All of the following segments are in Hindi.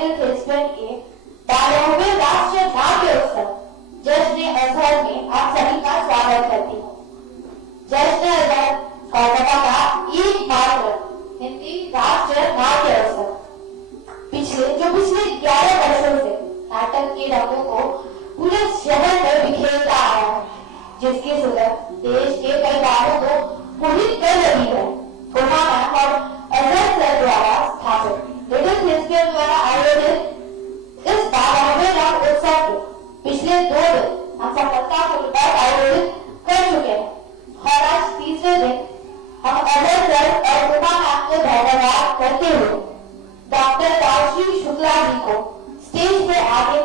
लिटिल थिएटर के 12वें राष्ट्रीय नाट्य उत्सव जश्न अजहर में आप सभी का स्वागत करती हूँ। जश्न अजहर कोलकाता का एकमात्र हिंदी राष्ट्रीय नाट्य उत्सव पिछले 11 वर्षों से नाटक के रंगों को पूरे शहर में बिखेरता आया है, जिसकी सुगंध देश के कई गांवों को मोहित कर रही है। फुमा मैम और अजहर सर द्वारा स्थापित लिटिल थिएटर द्वारा आयोजित इस 12वें रंग उत्सव के पिछले 2 दिन हम सफलतापूर्वक आयोजित कर चुके हैं और आज तीसरे दिन हम अजहर सर और फुमा मैम को धन्यवाद करते हुए डॉक्टर राजश्री शुक्ला जी को स्टेज पे आगे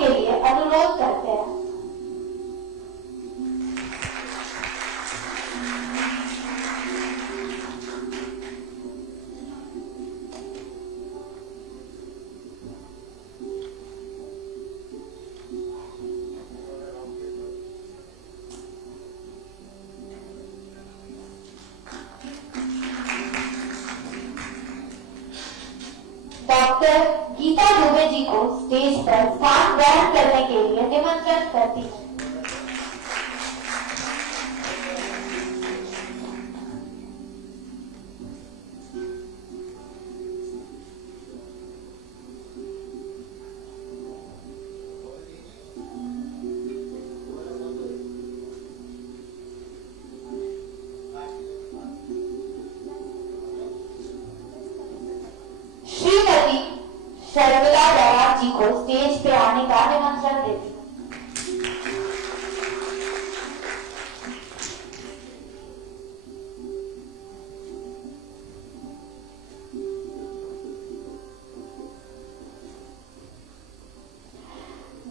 के लिए अनुरोध करते हैं। डॉक्टर गीता दुबे जी को स्टेज पर स्थान ग्रहण करने के लिए निमंत्रित करती हूँ। शर्मिला दयाल जी को स्टेज पे आने का निमंत्रण देती हूँ।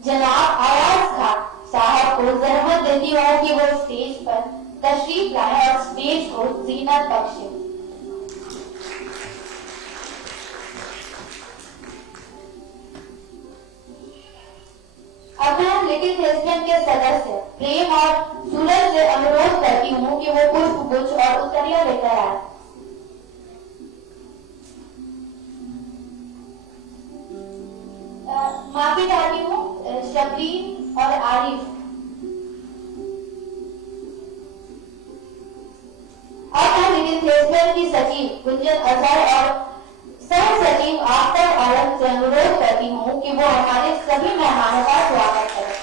जनाब आयाज खान साहब को जहमत देती हूँ कि वो स्टेज पर तशरीफ लाए और स्टेज को जीनत बख्शे। अब मैं लिटिल थिएटर के सदस्य प्रेम और सूरज से अनुरोध करती हूँ कि वो पुष्पगुच्छ और उत्तरिया लेकर आए। माफी चाहती हूँ शबरीन और आरिफ। अब मैं लिटिल थिएटर की सचिव गुंजन अजहर और सह सचिव आफ्ताब आलम से अनुरोध करती हूँ कि वो हमारे सभी मेहमानों का स्वागत करें।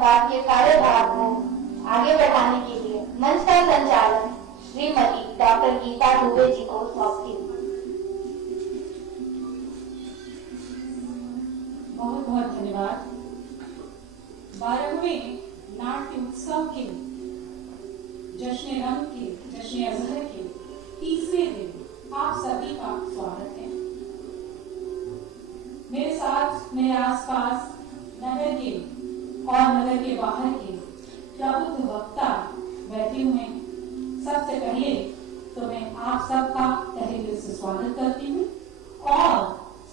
संवाद के कार्यभार को आगे बढ़ाने के लिए मंच का संचालन श्रीमती डॉक्टर गीता दुबे जी को सौंपती हूँ। बहुत बहुत धन्यवाद। 12वें नाट्य उत्सव के जश्न रंग के जश्न अजहर के तीसरे दिन आप सभी का स्वागत है। मेरे साथ मेरे आसपास नगर के और नगर के बाहर के प्रबुद्ध वक्ता बैठे हुए हैं। सबसे पहले तो मैं आप सबका तहे दिल से स्वागत करती हूँ और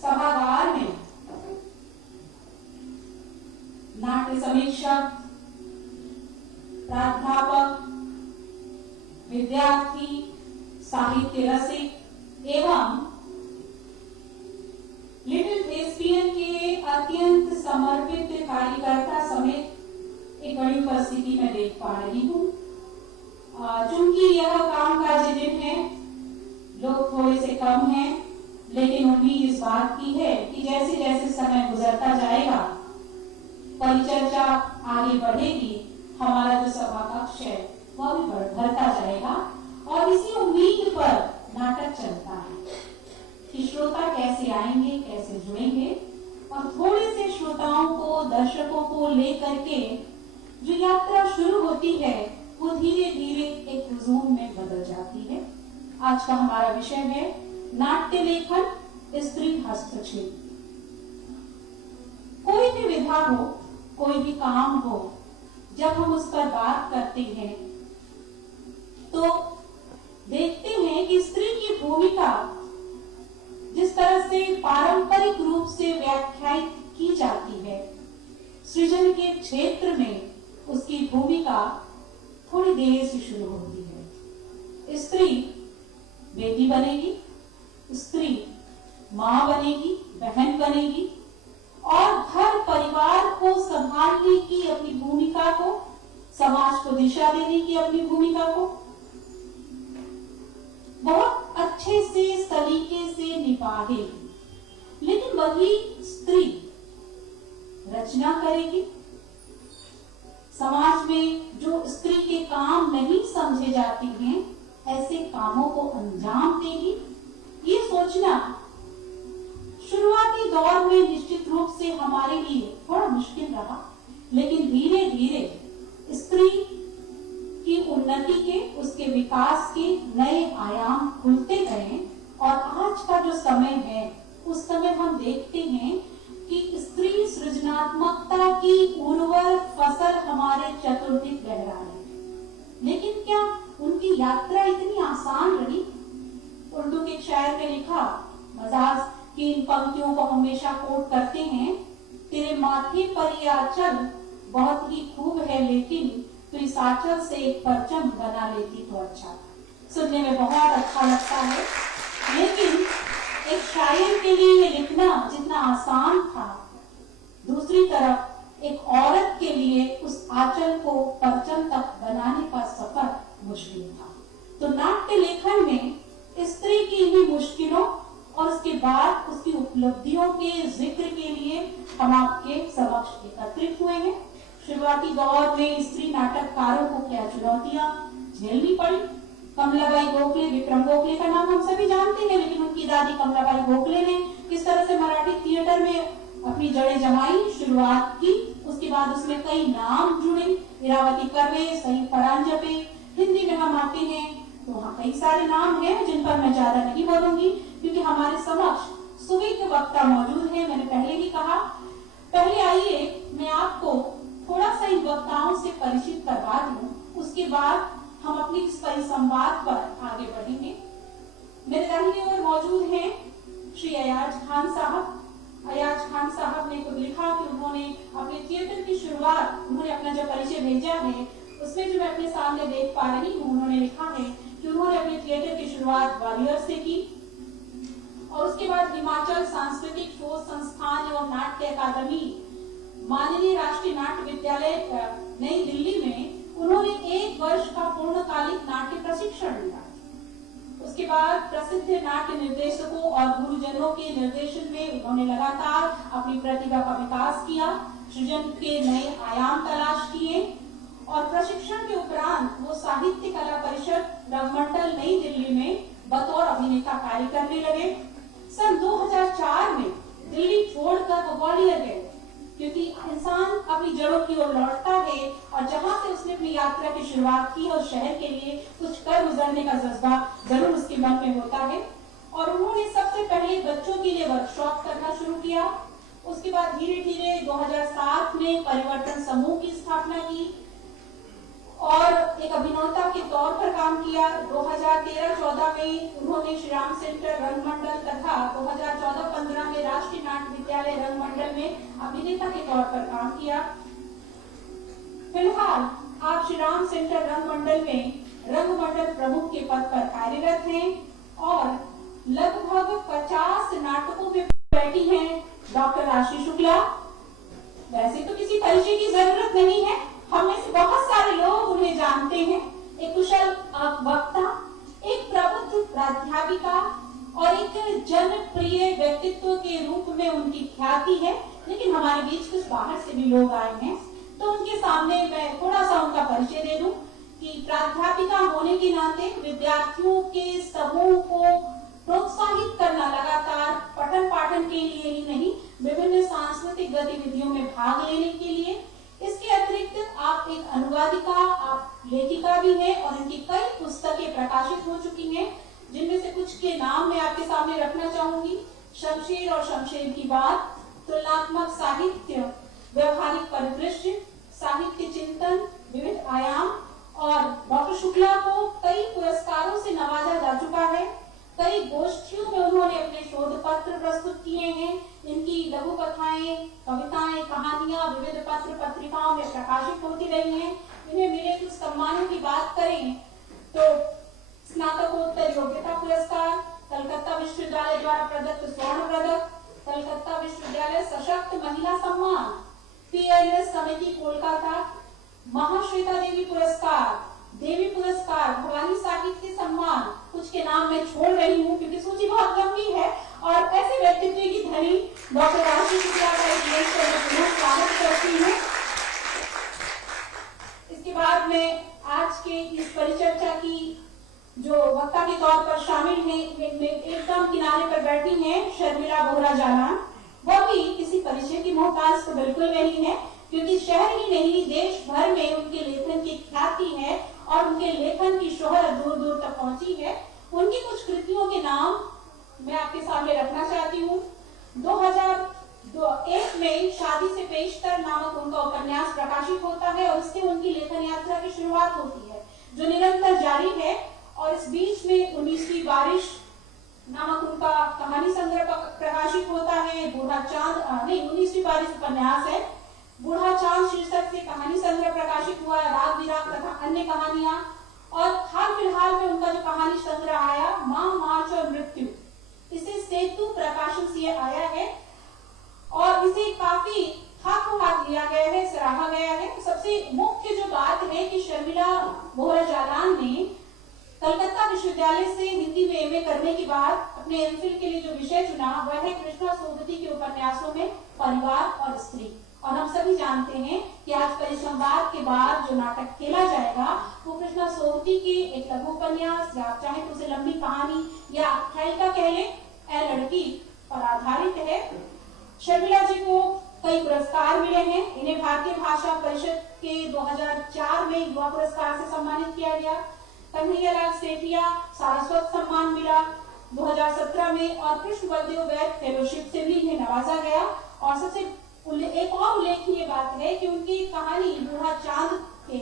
सभागार में नाट्य समीक्षक, प्राध्यापक, विद्यार्थी, साहित्य रसिक एवं लिटिल थेस्पियन के अत्यंत समर्पित कार्यकर्ता समेत एक बड़ी उपस्थिति में देख पा रही हूँ। चूंकि यह कामकाजी दिन है, लोग थोड़े से कम हैं, लेकिन उम्मीद इस बात की है कि जैसे जैसे समय गुजरता जाएगा, परिचर्चा आगे बढ़ेगी, हमारा जो सभा कक्ष है वह भी बढ़ता जाएगा और इसी उम्मीद पर नाटक चलता है कि श्रोता कैसे आएंगे, कैसे जुड़ेंगे और थोड़े से श्रोताओं को, दर्शकों को लेकर के जो यात्रा शुरू होती है वो धीरे धीरे एक हुजूम में बदल जाती है। आज का हमारा विषय है नाट्य लेखन, स्त्री हस्तक्षेप। कोई भी विधा हो, कोई भी काम हो, जब हम उस पर बात करते हैं तो देखते हैं कि स्त्री की भूमिका जिस तरह से पारंपरिक रूप से व्याख्यायित की जाती है, सृजन के क्षेत्र में उसकी भूमिका थोड़ी देर से शुरू होती है। स्त्री बेटी बनेगी, स्त्री माँ बनेगी, बहन बनेगी और घर परिवार को संभालने की अपनी भूमिका को, समाज को दिशा देने की अपनी भूमिका को बहुत अच्छे से सलीके से निभाएगी। लेकिन वही स्त्री रचना करेगी। समाज में जो स्त्री के काम नहीं समझे जाते हैं, ऐसे कामों को अंजाम देगी। ये सोचना शुरुआती दौर में निश्चित रूप से हमारे लिए थोड़ा मुश्किल रहा, लेकिन धीरे धीरे स्त्री की उन्नति के, उसके विकास के नए आयाम खुलते गए और आज का जो समय है उस समय हम देखते हैं कि स्त्री सृजनात्मकता की उर्वर फसल हमारे चतुर्दिक लहरा रही है। लेकिन क्या उनकी यात्रा इतनी आसान रही? उर्दू के शायर ने लिखा, मजाज की इन पंक्तियों को हमेशा कोट करते हैं, तेरे माथे पर ये आंचल बहुत ही खूब है, लेकिन तो इस आंचल से एक परचम बना लेती तो अच्छा था। सुनने में बहुत अच्छा लगता है, लेकिन एक शायर के लिए ये लिखना जितना आसान था, दूसरी तरफ एक औरत के लिए उस आंचल को परचम तक बनाने का सफर मुश्किल था। तो नाट्य लेखन में स्त्री की इन्हीं मुश्किलों और उसके बाद उसकी उपलब्धियों के जिक्र के लिए हम आपके समक्ष एकत्रित हुए हैं। शुरुआती दौर में स्त्री नाटककारों को क्या चुनौतियां झेलनी पड़ी। कमलाबाई गोखले, विक्रम गोखले का नाम हम सभी जानते हैं, लेकिन उनकी दादी कमलाबाई गोखले ने किस तरह से मराठी थिएटर में अपनी जड़ें जमाई, शुरुआत की। उसके बाद उसमें कई नाम जुड़े, इरावती कर्वे, सई परांजपे। हिंदी में हम आते हैं तो वहाँ कई सारे नाम हैं जिन पर मैं ज्यादा नहीं बोलूंगी, क्योंकि हमारे समक्ष सुविज्ञ वक्ता मौजूद है। मैंने पहले ही कहा। पहले आइए मैं आपको थोड़ा सा इन वक्ताओं से परिचित करवा दूं, उसके बाद हम अपनी इस परिसंवाद पर आगे बढ़ेंगे। मेरे दाहिने ओर मौजूद हैं श्री अयाज खान साहब। अयाज खान साहब ने खुद लिखा कि उन्होंने अपने थिएटर की शुरुआत, उन्होंने अपना जो परिचय भेजा है उसमें जो मैं अपने सामने देख पा रही हूँ, उन्होंने लिखा है कि उन्होंने अपने थिएटर की शुरुआत ग्वालियर से की और उसके बाद हिमाचल सांस्कृतिक शोध संस्थान एवं नाट्य अकादमी, माननीय राष्ट्रीय नाट्य विद्यालय नई दिल्ली में उन्होंने 1 वर्ष का पूर्णकालिक नाट्य प्रशिक्षण लिया। उसके बाद प्रसिद्ध नाट्य निर्देशकों और गुरुजनों के निर्देशन में उन्होंने लगातार अपनी प्रतिभा का विकास किया। सृजन के नए आयाम तलाश किए और प्रशिक्षण के उपरांत वो साहित्य कला परिषद रंगमंडल नई दिल्ली में बतौर अभिनेता कार्य करने लगे। सन 2004 में दिल्ली छोड़कर वो ग्वालियर गए, क्योंकि इंसान अपनी जड़ों की ओर लौटता है और जहां से उसने अपनी यात्रा की शुरुआत की और शहर के लिए कुछ कर गुजरने का जज्बा जरूर उसके मन में होता है। और उन्होंने सबसे पहले बच्चों के लिए वर्कशॉप करना शुरू किया। उसके बाद धीरे धीरे 2007 में परिवर्तन समूह की स्थापना की और एक अभिनेता के तौर पर काम किया। 2013-14 में उन्होंने श्री राम सेंटर रंगमंडल तथा 2014-15 में राष्ट्रीय नाट्य विद्यालय रंगमंडल में अभिनेता के तौर पर काम किया। फिलहाल आप श्री राम सेंटर रंगमंडल में रंगमंडल प्रमुख के पद पर कार्यरत हैं और लगभग 50 नाटकों में बैठी हैं डॉक्टर राशि शुक्ला। वैसे तो किसी परिचय की जरूरत नहीं है, हम में से बहुत सारे लोग उन्हें जानते हैं। एक कुशल वक्ता, एक प्रबुद्ध प्राध्यापिका और एक जनप्रिय व्यक्तित्व के रूप में उनकी ख्याति है। लेकिन हमारे बीच कुछ बाहर से भी लोग आए हैं, तो उनके सामने मैं थोड़ा सा उनका परिचय दे दूं कि प्राध्यापिका होने के नाते विद्यार्थियों के समूह को प्रोत्साहित करना, लगातार पठन पाठन के लिए ही नहीं, विभिन्न सांस्कृतिक गतिविधियों में भाग लेने के लिए। इसके अतिरिक्त आप एक अनुवादिका, आप लेखिका भी हैं और इनकी कई पुस्तकें प्रकाशित हो चुकी हैं, जिनमें से कुछ के नाम मैं आपके सामने रखना चाहूंगी। शमशेर और शमशेर की बात, तुलनात्मक साहित्य, व्यवहारिक परिदृश्य, साहित्य चिंतन, विविध आयाम। और डॉक्टर शुक्ला को कई पुरस्कारों से नवाजा जा चुका है। कई गोष्ठियों में उन्होंने अपने शोध पत्र प्रस्तुत किए हैं। इनकी लघु कथाएं, कविताएं, कहानियां विविध पत्र पत्रिकाओं में प्रकाशित होती रही हैं। इन्हें मिले कुछ सम्मानों की बात करें तो स्नातकोत्तर योग्यता पुरस्कार, कलकत्ता विश्वविद्यालय द्वारा प्रदत्त स्वर्ण पदक, कलकत्ता विश्वविद्यालय सशक्त महिला सम्मान, पीएलएस समिति कोलकाता, महाश्वेता देवी पुरस्कार, देवी पुरस्कार, भवानी साहित्य सम्मान। कुछ के नाम मैं छोड़ रही हूँ क्योंकि सूची बहुत लंबी है और ऐसे व्यक्तित्व की धनी डॉक्टर राशि शुक्ला का एक मंच पर मैं पुनः स्वागत करती हूँ। इसके बाद में आज के इस परिचर्चा की जो वक्ता के तौर पर शामिल हैं, एकदम किनारे पर बैठी हैं शर्मिला बोहरा जालान। वह भी किसी परिचय की मोहताज तो बिल्कुल नहीं है, क्योंकि शहर ही नहीं देश भर में उनके लेखन की ख्याति है और उनके लेखन की शोहरत दूर दूर तक पहुंची है। उनकी कुछ कृतियों के नाम मैं आपके सामने रखना चाहती हूँ। 2001 में शादी से पेशतर नामक उनका उपन्यास प्रकाशित होता है और उससे उनकी लेखन यात्रा की शुरुआत होती है, जो निरंतर जारी है। और इस बीच में 19वीं बारिश नामक उनका कहानी संग्रह प्रकाशित होता है। बूढ़ा चांद, नहीं, 19वीं बारिश उपन्यास है। बूढ़ा चांद शीर्षक से कहानी संग्रह प्रकाशित हुआ, राग विराग तथा अन्य कहानियां। और हाल फिलहाल में उनका जो कहानी संग्रह आया, मां, मार्च और मृत्यु, इसे सेतु प्रकाशन से आया है और इसे काफी खाक लिया गया है, सराहा गया है। सबसे मुख्य जो बात है कि शर्मिला बोहरा जालान ने कलकत्ता विश्वविद्यालय से हिंदी में एमए करने के बाद अपने एमफिल के लिए जो विषय चुना वह है कृष्णा सोबती के उपन्यासों में परिवार और स्त्री। और हम सभी जानते हैं कि आज परिसंवाद के बाद जो नाटक खेला जाएगा वो कृष्णा सोबती की एक लघु उपन्यास, या आप चाहे तो उसे लंबी कहानी या आख्यायिका कह लें, ए लड़की पर आधारित है। शर्मिला जी को कई पुरस्कार मिले हैं। इन्हें भारतीय भाषा परिषद के 2004 में युवा पुरस्कार से सम्मानित किया गया। कन्हैयालाल सेठिया सारस्वत सम्मान मिला 2017 में और कृष्ण बलदेव वैद फेलोशिप से भी इन्हें नवाजा गया। और सबसे एक और उल्लेखनीय बात है कि उनकी कहानी बूढ़ा चांद के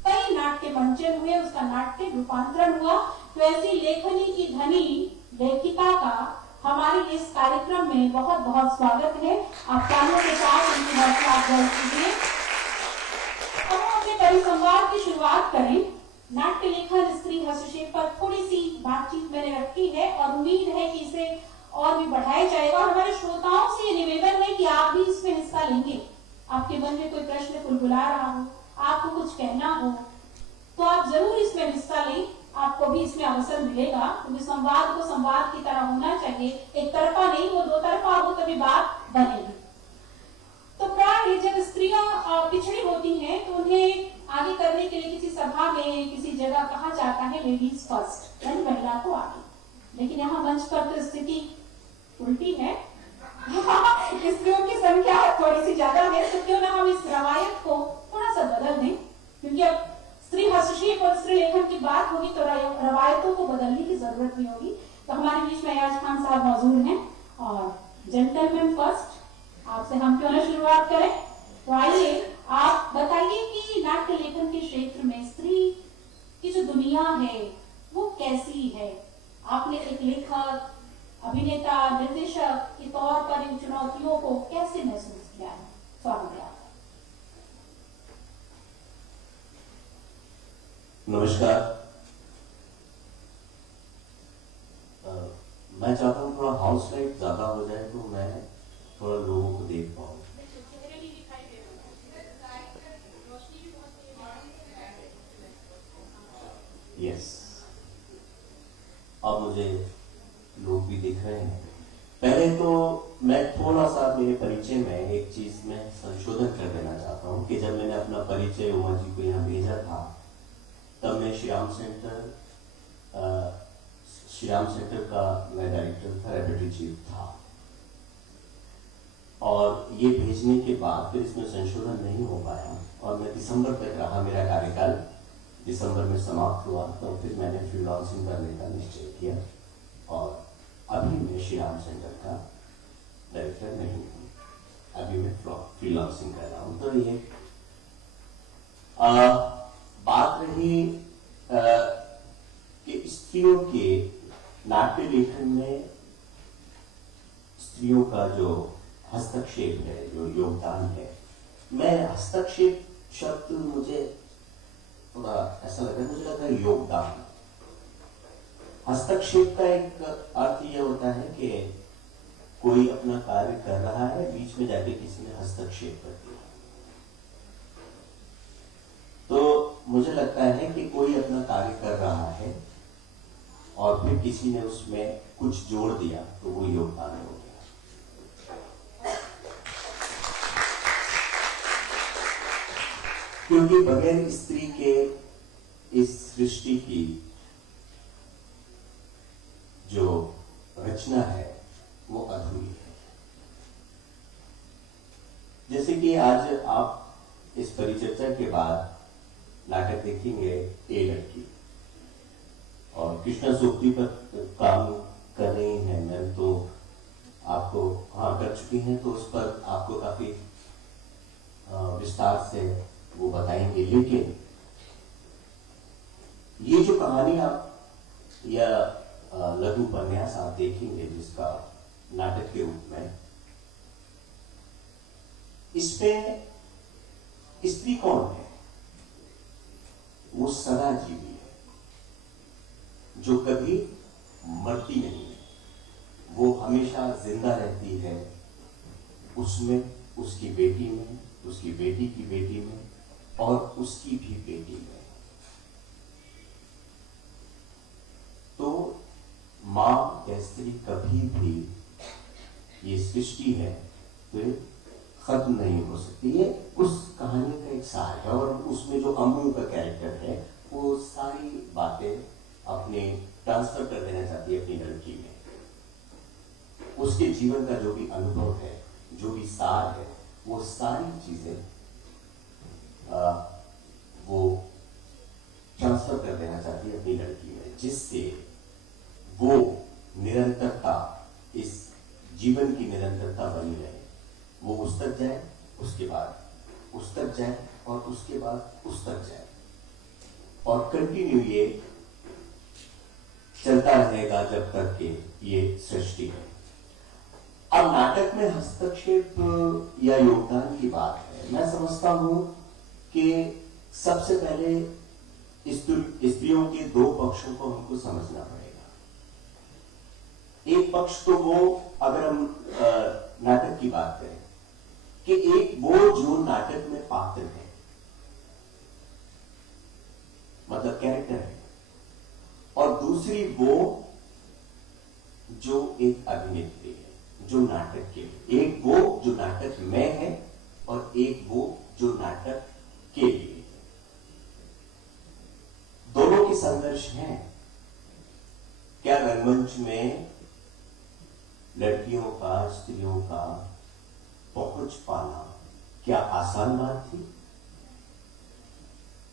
कई नाट्य मंचन हुए, उसका नाट्य रूपांतरण हुआ। तो ऐसी लेखनी की धनी लेखिका का हमारे इस कार्यक्रम में बहुत बहुत स्वागत है। आप तालियों के साथ उनकी हौसला अफजाई कीजिए। अब हम अपने परिसंवाद की शुरुआत करें। नाट्य लेखन स्त्री हस्तक्षेप पर थोड़ी सी बातचीत मैंने रखी है और उम्मीद है कि इसे और भी बढ़ाया जाएगा। और हमारे श्रोताओं से ये निवेदन है कि आप भी इसमें हिस्सा लेंगे। आपके मन में कोई प्रश्न कुलबुला रहा हो, आपको कुछ कहना हो, तो आप जरूर इसमें हिस्सा लें। आपको भी इसमें अवसर मिलेगा, क्योंकि संवाद को संवाद की तरह होना चाहिए, एक तरफा नहीं, वो दो तरफा हो तभी बात बनेगी। तो प्राय है जब स्त्रियां पिछड़ी होती हैं तो उन्हें आगे करने के लिए किसी सभा में किसी जगह कहा जाता है लेडीज फर्स्ट, यानी महिला को आगे। लेकिन यहाँ मंच पर तो स्थिति उल्टी है। स्त्रियों की संख्या थोड़ी सी ज्यादा है, तो क्यों ना हम इस रवायत को थोड़ा सा बदल दें, क्योंकि अब स्त्री हस्तक्षेप और स्त्री लेखन की बात होगी तो रवायतों को बदलने की जरूरत नहीं होगी। तो हमारे बीच में अयाज खान साहब मौजूद हैं और जेंटलमैन फर्स्ट, आपसे हम क्यों ना शुरुआत करें। तो आइए आप बताइए कि नाट्य लेखन के क्षेत्र में स्त्री की जो दुनिया है वो कैसी है। आपने एक लेखक, अभिनेता, निर्देशक के तौर पर इन चुनौतियों को कैसे महसूस किया है। स्वागत है आपका। नमस्कार। मैं चाहता हूँ थोड़ा हाउस लाइट ज्यादा हो जाए तो मैं थोड़ा लोगों को देख पाऊँ। यस, अब मुझे लोग भी दिख रहे हैं। पहले तो मैं थोड़ा सा मेरे परिचय में एक चीज में संशोधन कर देना चाहता हूँ कि जब मैंने अपना परिचय उमा जी को यहाँ भेजा था तब मैं श्याम सेंटर का मैं डायरेक्टर था, रेपेटरी चीफ था। और ये भेजने के बाद फिर इसमें संशोधन नहीं हो पाया और मैं दिसंबर तक रहा, मेरा कार्यकाल दिसंबर में समाप्त हुआ। तो फिर मैंने फ्रीलांसिंग करने का निश्चय किया और अभी मैं श्याम सेंटर का डायरेक्टर नहीं हूँ, अभी मैं फ्रीलांसिंग कर रहा हूँ। तो ये बात रही कि स्त्रियों के नाट्य लेखन में स्त्रियों का जो हस्तक्षेप है, जो योगदान है। मैं हस्तक्षेप शब्द मुझे थोड़ा ऐसा लगा, मुझे लगा योगदान। हस्तक्षेप का एक अर्थ यह होता है कि कोई अपना कार्य कर रहा है, बीच में जाके किसी ने हस्तक्षेप कर दिया। तो मुझे लगता है कि कोई अपना कार्य कर रहा है और फिर किसी ने उसमें कुछ जोड़ दिया तो वो योगदान हो गया। क्योंकि बगैर स्त्री के इस सृष्टि की जो रचना है वो अधूरी है। जैसे कि आज आप इस परिचर्चा के बाद नाटक देखेंगे ए लड़की और कृष्णा सोपती पर काम कर रही हैं मैम, तो आपको हाँ कर चुकी हैं, तो उस पर आपको काफी विस्तार से वो बताएंगे। लेकिन ये जो कहानी आप या लघु उपन्यास आप देखेंगे जिसका नाटक के रूप में, इसमें स्त्री कौन है? वो सदा जीवी है जो कभी मरती नहीं है, वो हमेशा जिंदा रहती है। उसमें, उसकी बेटी में, उसकी बेटी की बेटी में और उसकी भी बेटी में। तो मां या स्त्री कभी भी, ये सृष्टि है तो खत्म नहीं हो सकती। ये उस कहानी का एक सार है और उसमें जो अम्मू का कैरेक्टर है वो सारी बातें अपने ट्रांसफर कर देना चाहती है अपनी लड़की में। उसके जीवन का जो भी अनुभव है, जो भी सार है, वो सारी चीजें वो ट्रांसफर कर देना चाहती है अपनी लड़की में, जिससे वो निरंतरता, इस जीवन की निरंतरता बनी रहे। वो उस तक जाए, उसके बाद उस तक जाए और उसके बाद उस तक जाए और कंटिन्यू ये चलता रहेगा जब तक कि ये सृष्टि है। अब नाटक में हस्तक्षेप या योगदान की बात है। मैं समझता हूं कि सबसे पहले स्त्रियों के दो पक्षों को हमको समझना पड़ेगा। एक पक्ष तो वो, अगर हम नाटक की बात करें, कि एक वो जो नाटक में पात्र है, मतलब कैरेक्टर है, और दूसरी वो जो एक अभिनेत्री है, जो नाटक के लिए। एक वो जो नाटक में है और एक वो जो नाटक के लिए। दोनों के संघर्ष हैं। क्या रंगमंच में लड़कियों का, स्त्रियों का पहुंच पाना क्या आसान बात थी?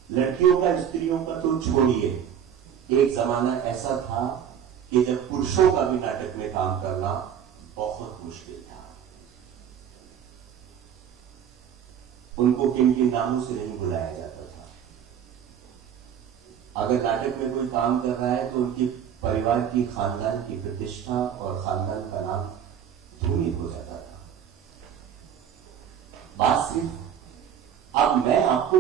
लड़कियों का, स्त्रियों का तो छोड़िए, एक जमाना ऐसा था कि जब पुरुषों का भी नाटक में काम करना बहुत मुश्किल था। उनको किन किन नामों से नहीं बुलाया जाता था। अगर नाटक में कोई काम कर रहा है तो उनके परिवार की, खानदान की प्रतिष्ठा और खानदान का नाम धूमिल हो जाता था। बात सिर्फ अब मैं आपको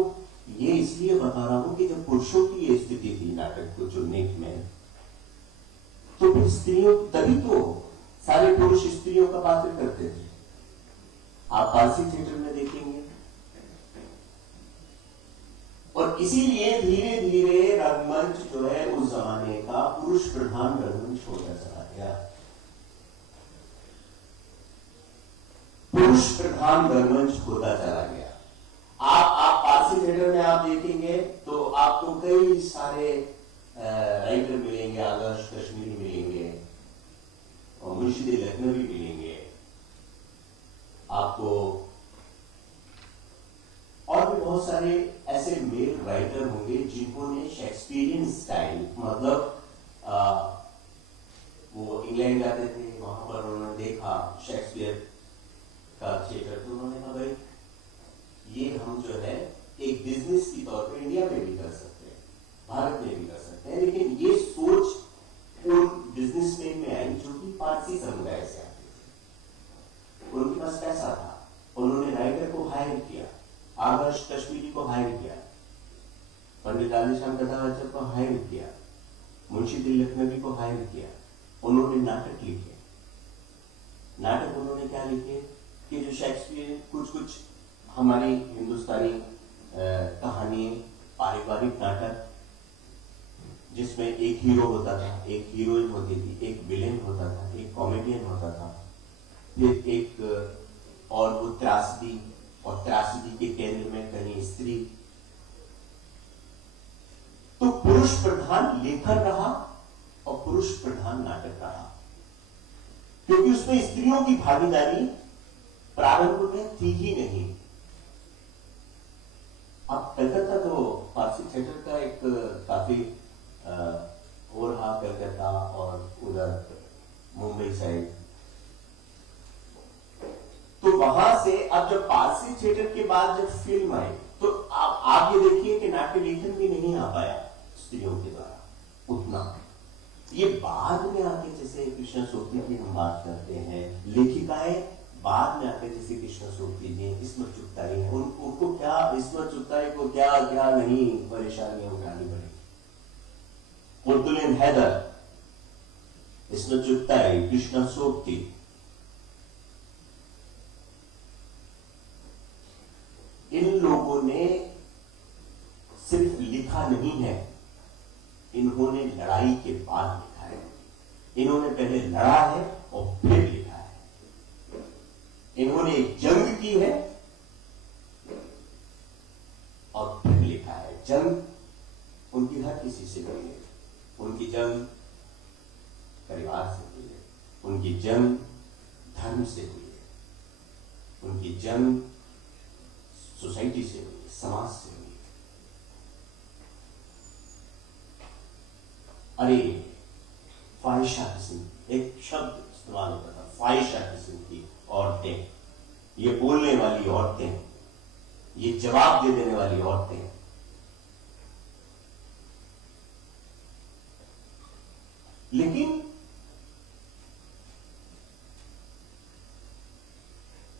ये इसलिए बता रहा हूं कि जब पुरुषों की ये स्थिति थी नाटक को चुनने में, तो फिर स्त्रियों, तभी तो सारे पुरुष स्त्रियों का पात्र करते थे। आप पारसी थिएटर में देखेंगे। और इसीलिए धीरे धीरे रंगमंच जो है उस जमाने का पुरुष प्रधान रंगमंच होता चला गया। पुरुष प्रधान रंगमंच होता चला गया। आप पारसी थिएटर में आप देखेंगे तो आपको कई सारे राइटर मिलेंगे, आदर्श कश्मीरी मिलेंगे और मुंशी लखनवी मिलेंगे आपको, और भी बहुत सारे ऐसे मेल राइटर होंगे जिन्होंने शेक्सपियरियन स्टाइल, मतलब वो इंग्लैंड जाते थे, वहां पर उन्होंने देखा शेक्सपियर का थिएटर, तो उन्होंने कहा भाई ये हम जो है एक बिजनेस की तौर पर इंडिया में भी कर सकते हैं, भारत में भी कर सकते हैं। लेकिन ये सोच उन बिजनेसमैन में आई जो कि पारसी समुदाय से आते थे। उनके पास पैसा था, उन्होंने राइटर को हायर किया, आदर्श कश्मीरी को हायर किया, पंडित राधेश्याम कथावाचक को हायर किया, मुंशी लखनवी को हायर किया। उन्होंने नाटक लिखे। नाटक उन्होंने क्या लिखे कि जो शेक्सपियर कुछ हमारी हिंदुस्तानी कहानी, पारिवारिक नाटक जिसमें एक हीरो होता था, एक हीरोइन होती थी, एक विलेन होता था, एक कॉमेडियन होता था, फिर एक और वो त्रासदी, और त्रासदी के केंद्र में कहीं स्त्री। तो पुरुष प्रधान लेखन रहा और पुरुष प्रधान नाटक रहा, क्योंकि उसमें स्त्रियों की भागीदारी प्रारंभ में थी ही नहीं। अब कलकत्ता तो पारसी थिएटर का एक काफी हो रहा, कलकत्ता और उधर मुंबई साइड, तो वहां से अब जब पारसी थिएटर के बाद जब फिल्म आई तो आप ये देखिए कि नाट्य लेखन भी नहीं आ पाया स्त्रियों के द्वारा उतना। ये बाद में आके, जैसे कृष्णा सोपती की हम बात करते हैं, लेखिकाएं बाद में आके जैसे कृष्णा सोपती जी, इस्मत चुगताई है, उनको क्या, इस्मत चुगताई को क्या क्या नहीं परेशानियां उठानी पड़ी। कुतुलिन हैदर, इस्मत चुगताई, कृष्णा सोपती, इन लोगों ने सिर्फ लिखा नहीं है, इन्होंने लड़ाई के बाद लिखा है। इन्होंने पहले लड़ा है और फिर लिखा है। इन्होंने एक जंग की है और फिर लिखा है। जंग उनकी हर किसी से हुई है। उनकी जंग परिवार से हुई है, उनकी जंग धर्म से हुई है, उनकी जंग सोसाइटी से हुई है, समाज से हुई है। अरे फाहिशा किस्म, एक शब्द इस्तेमाल होता था, फाहिशा किस्म की औरतें, ये बोलने वाली औरतें, ये जवाब दे देने वाली औरतें। लेकिन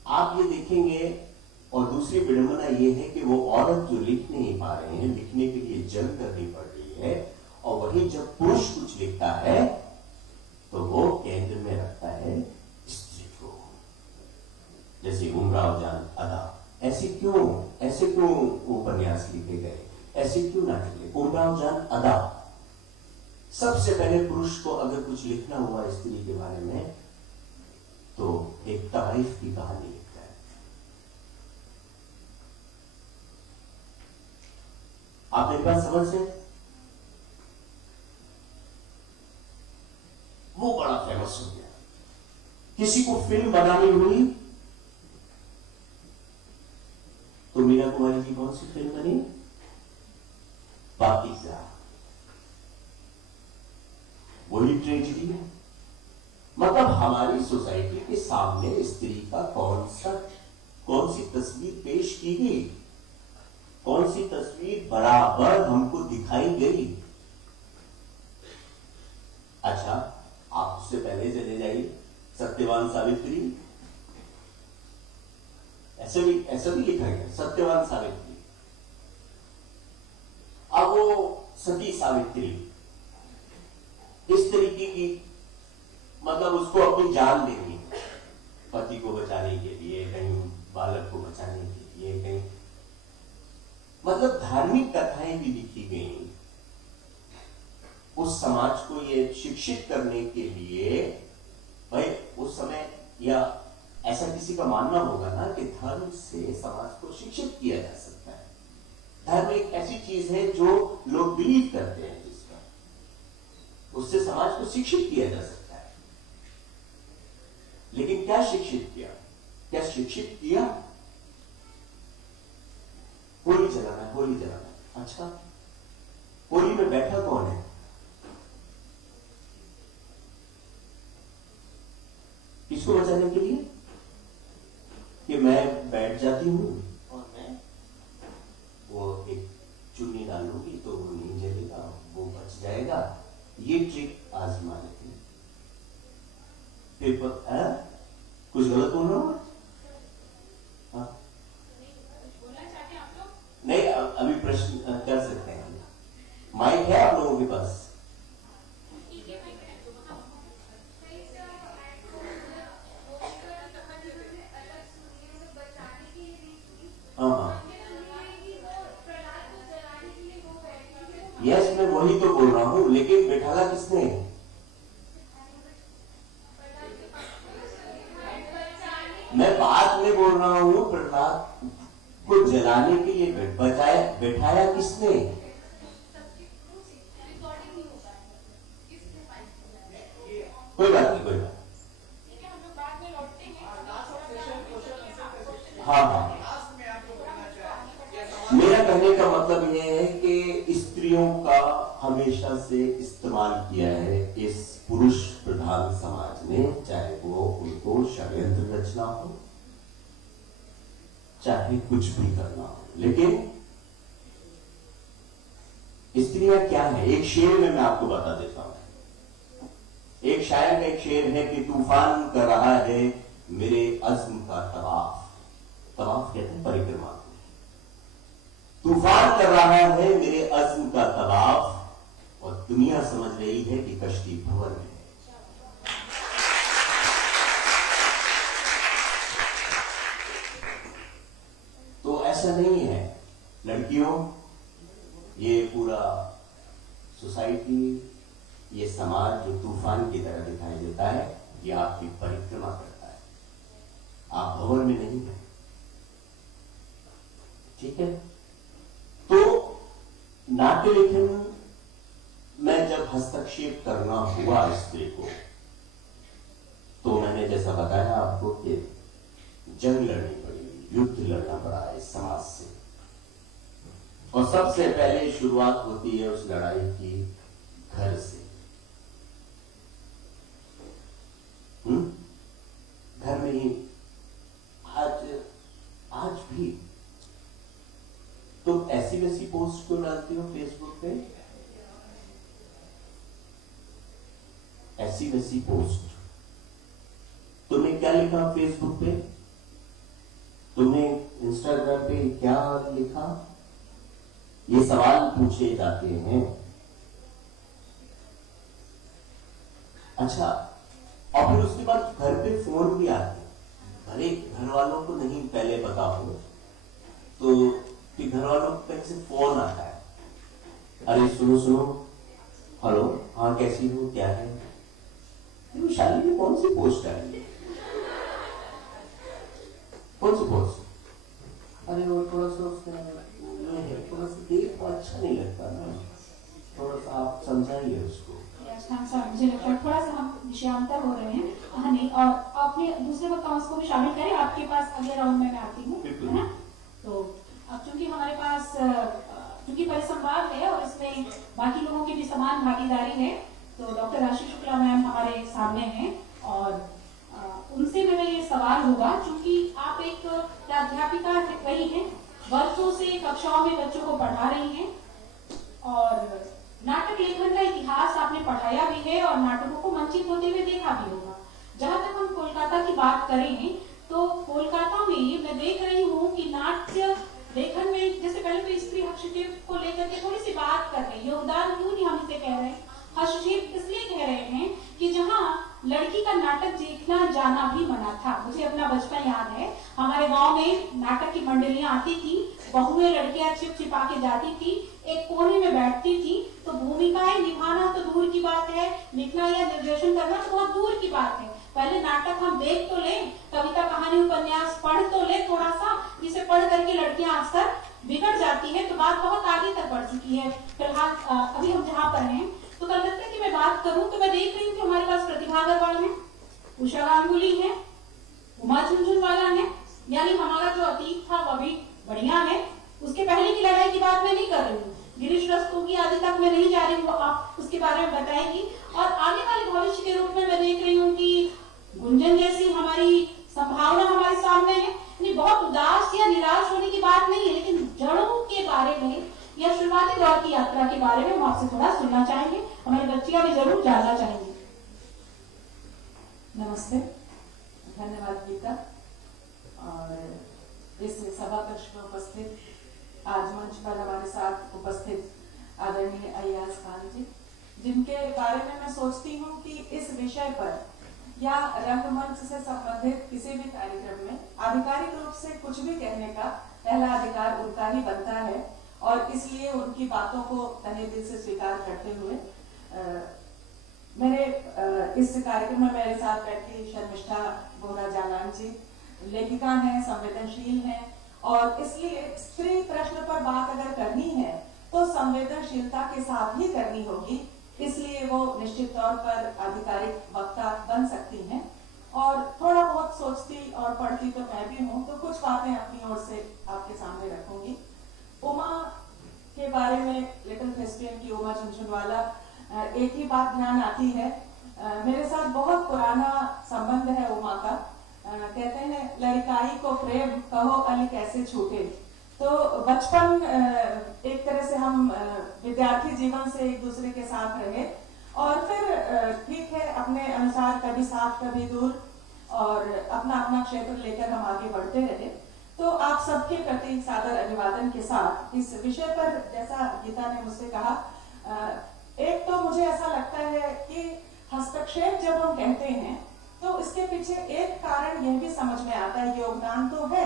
आप ये देखेंगे, और दूसरी विडंबना ये है कि वो औरत जो लिख नहीं पा रहे हैं, लिखने के लिए जंग करनी पड़ रही है, और वही जब पुरुष कुछ लिखता है तो वो केंद्र में रखता है स्त्री को। जैसे उमराव जान अदा, ऐसे क्यों उपन्यास लिखे गए, ऐसे क्यों नाटक लिखे? उमराव जान अदा सबसे पहले पुरुष को अगर कुछ लिखना हुआ स्त्री के बारे में तो एक तारीफ की कहानी लिखता है। आप मेरी बात समझ रहे? वो बड़ा फेमस हो गया। किसी को फिल्म बनानी हुई तो मीना कुमारी की कौन सी फिल्म बनी? पाकिज़ा। वही ट्रेजेडी है। मतलब हमारी सोसाइटी के सामने स्त्री का कौन सी तस्वीर पेश की गई, कौन सी तस्वीर बराबर हमको दिखाई गई। अच्छा, आप उससे पहले चले जाइए, सत्यवान सावित्री, ऐसा भी लिखा गया, सत्यवान सावित्री। अब वो सती सावित्री इस तरीके की, मतलब उसको अपनी जान देनी पति को बचाने के लिए, कहीं बालक को बचाने के लिए, कहीं, मतलब धार्मिक कथाएं भी लिखी गई उस समाज को ये शिक्षित करने के लिए। भाई उस समय, या ऐसा किसी का मानना होगा ना कि धर्म से समाज को शिक्षित किया जा सकता है। धर्म एक ऐसी चीज है जो लोग बिलीव करते हैं, जिसका उससे समाज को शिक्षित किया जा सकता है। लेकिन क्या शिक्षित किया? क्या शिक्षित किया? होली जलाना है, होली जलाना है। अच्छा, होली में बैठा कौन है? किसको बचाने के लिए? कि मैं बैठ जाती हूं और मैं वो एक चुन्नी डालूंगी तो वो नहीं जलेगा, वो बच जाएगा। ये ट्रिक आजमा लेते हैं। पेपर कुछ गलत बोल रहा हूं? हाँ, नहीं, अभी प्रश्न कर सकते हैं। माइक है आप लोगों के पास? हाँ, यस, मैं वही तो बोल रहा हूं, लेकिन बैठाला किसने? मैं बात में बोल रहा हूं, प्रहलाद को जलाने के लिए बैठाया किसने? कोई बात नहीं, कोई बात। हाँ हाँ, मेरा कहने का मतलब यह है कि स्त्रियों का हमेशा से इस्तेमाल किया है इस पुरुष प्रधान समाज ने, चाहे वो उनको षड्यंत्र रचना हो, चाहे कुछ भी करना हो। लेकिन स्त्रियां क्या है? एक शेर में मैं आपको बता देता हूं। एक शायर का एक शेर है कि तूफान कर रहा है मेरे अज़्म का तवाफ। तवाफ कहते हैं परिक्रमा। तूफान कर रहा है मेरे अज़्म का तवाफ और दुनिया समझ रही है कि कश्ती भंवर में है। तो ऐसा नहीं है लड़कियों, ये पूरा सोसाइटी, ये समाज जो तूफान की तरह दिखाई देता है, ये आपकी परिक्रमा करता है, आप भंवर में नहीं है। ठीक है? तो नाट्य लेखन में जब हस्तक्षेप करना हुआ स्त्री को, तो मैंने जैसा बताया आपको कि जंग लड़नी पड़ी, युद्ध लड़ना पड़ा इस समाज से। और सबसे पहले शुरुआत होती है उस लड़ाई की घर से। घर में ही आज भी तुम ऐसी वैसी पोस्ट क्यों डालती हो फेसबुक पे? ऐसी वैसी पोस्ट, तुमने क्या लिखा फेसबुक पे? तुमने इंस्टाग्राम पे क्या लिखा? ये सवाल पूछे जाते हैं। अच्छा, और फिर उसके बाद घर पे फोन भी आते हैं। भले घर वालों को नहीं पहले पता हो तो कि घर वालों पे से फोन आता है, अरे सुनो सुनो, हेलो, हाँ कैसी हो, क्या है? तो शादी में कौन सी पोस्ट डाली है? कौन सी पोस्ट? अरे वो थोड़ा सा उसने में है, थोड़ा सा देख तो अच्छा नहीं लगता ना, थोड़ा सा आप समझाइए उसको। मुझे लगता है थोड़ा सा हम विषयांतर हो रहे हैं। हाँ नहीं, और अपने दूसरे वक्ताओं को भी शामिल करें। आपके पास अगले राउंड में मैं आती हूँ, है ना। तो अब चूंकि हमारे पास चूंकि परिसंवाद है और इसमें बाकी लोगों की भी समान भागीदारी है, तो डॉक्टर राशि शुक्ला मैम हमारे सामने हैं और उनसे मेरा ये सवाल होगा, चूंकि आप एक प्राध्यापिका रही हैं, वर्षों से कक्षाओं में बच्चों को पढ़ा रही हैं और नाटक लेखन का इतिहास आपने पढ़ाया भी है और नाटकों को मंचित होते हुए देखा भी होगा। जहां तक हम कोलकाता की बात करें तो कोलकाता में मैं देख रही हूँ कि नाट्य लेखन में जैसे पहले तो स्त्री हस्तक्षेप को लेकर के थोड़ी सी बात कर रहे हैं, योगदान क्यों नहीं हम इसे कह रहे हैं, हस्तक्षेप इसलिए कह रहे हैं कि जहाँ लड़की का नाटक देखना जाना भी मना था। मुझे अपना बचपन याद है, हमारे गांव में नाटक की मंडलियां आती थी, बहुएं लड़कियां छिप छिपा के जाती थी, एक कोने में बैठती थी, तो भूमिकाएं निभाना तो दूर की बात है, लिखना या निर्देशन करना तो बहुत दूर की बात है। पहले नाटक हम देख तो लें, कविता कहानी उपन्यास पढ़ तो लें थोड़ा सा, जिसे पढ़ करके लड़कियां अक्सर बिगड़ जाती है, तो बात बहुत आगे तक बढ़ चुकी है। फिलहाल अभी हम जहाँ पर हैं, तो कलकत्ता की मैं बात करूं तो मैं देख रही हूँ कि हमारे पास प्रतिभा अग्रवाल है, उषा गांगुली है, उमा झुनझुनवाला है, यानी हमारा जो अतीत था वह भी बढ़िया है। उसके पहले की लड़ाई की बात मैं नहीं कर रही हूँ, गिरीश रस्तोगी आदि तक मैं नहीं जा रही हूँ, आप उसके बारे में बताएंगी। और आने वाले भविष्य के रूप में मैं देख रही हूँ कि गुंजन जैसी हमारी संभावना हमारे सामने है। नहीं, बहुत उदास या निराश होने की बात नहीं है, लेकिन जड़ों के बारे में या शुरुआती दौर की यात्रा के बारे में हम आपसे थोड़ा सुनना चाहेंगे, हमारी बच्चियां भी जरूर जानना चाहेंगी। नमस्ते, धन्यवाद गीता। और इस सभा कक्ष में उपस्थित, आज मंच पर हमारे साथ उपस्थित आदरणीय अय्याज खान जी, जिनके बारे में मैं सोचती हूँ कि इस विषय पर या रंगमंच से संबंधित किसी भी कार्यक्रम में आधिकारिक रूप से कुछ भी कहने का पहला अधिकार उनका ही बनता है, और इसलिए उनकी बातों को तहे दिल से स्वीकार करते हुए मेरे इस कार्यक्रम में मेरे साथ बैठी शर्मिष्ठा बोरा जालान जी लेखिका हैं, संवेदनशील हैं, और इसलिए स्त्री प्रश्न पर बात अगर करनी है तो संवेदनशीलता के साथ ही करनी होगी, इसलिए वो निश्चित तौर पर आधिकारिक वक्ता बन सकती हैं। और थोड़ा बहुत सोचती और पढ़ती तो मैं भी हूँ, तो कुछ बातें अपनी ओर से आपके सामने रखूंगी। उमा के बारे में, लिटिल थेस्पियन की उमा झुनझुनवाला, एक ही बात ध्यान आती है, मेरे साथ बहुत पुराना संबंध है उमा का। कहते हैं लड़काई को प्रेम कहो अली कैसे छूटे। तो बचपन एक तरह से हम विद्यार्थी जीवन से एक दूसरे के साथ रहे, और फिर ठीक है अपने अनुसार कभी साथ कभी दूर, और अपना अपना क्षेत्र लेकर हम आगे बढ़ते रहे। तो आप सबके प्रति सादर अभिवादन के साथ इस विषय पर, जैसा गीता ने मुझसे कहा, एक तो मुझे ऐसा लगता है कि हस्तक्षेप जब हम कहते हैं तो इसके पीछे एक कारण यह भी समझ में आता है, योगदान तो है,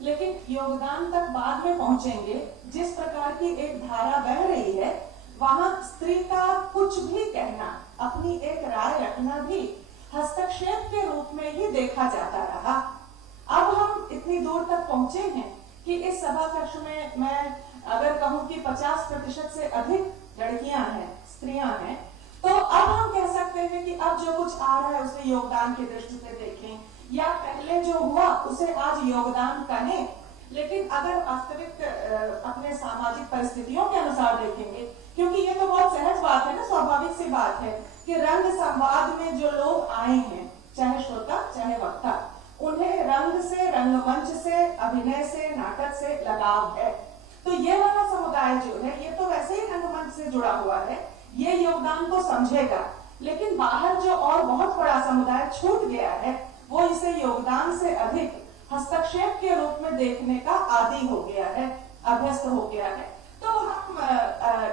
लेकिन योगदान तक बाद में पहुंचेंगे। जिस प्रकार की एक धारा बह रही है, वहां स्त्री का कुछ भी कहना, अपनी एक राय रखना भी हस्तक्षेप के रूप में ही देखा जाता रहा। अब हम इतनी दूर तक पहुंचे हैं कि इस सभा कक्ष में मैं अगर कहूं कि 50% से अधिक लड़कियां हैं, स्त्रियां हैं, तो अब हम कह सकते हैं कि अब जो कुछ आ रहा है उसे योगदान की दृष्टि से देखें, या पहले जो हुआ उसे आज योगदान कहें। लेकिन अगर वास्तविक अपने सामाजिक परिस्थितियों के अनुसार देखेंगे, क्योंकि ये तो बहुत सहज बात है ना, स्वाभाविक सी बात है कि रंग संवाद में जो लोग आए हैं, चाहे श्रोता चाहे वक्ता, उन्हें रंग से, रंगमंच से, अभिनय से, नाटक से लगाव है। तो ये वाला समुदाय जो है, ये तो वैसे ही रंगमंच से जुड़ा हुआ है, ये योगदान को समझेगा। लेकिन बाहर जो और बहुत बड़ा समुदाय छूट गया है, वो इसे योगदान से अधिक हस्तक्षेप के रूप में देखने का आदी हो गया है, अभ्यस्त हो गया है। तो हम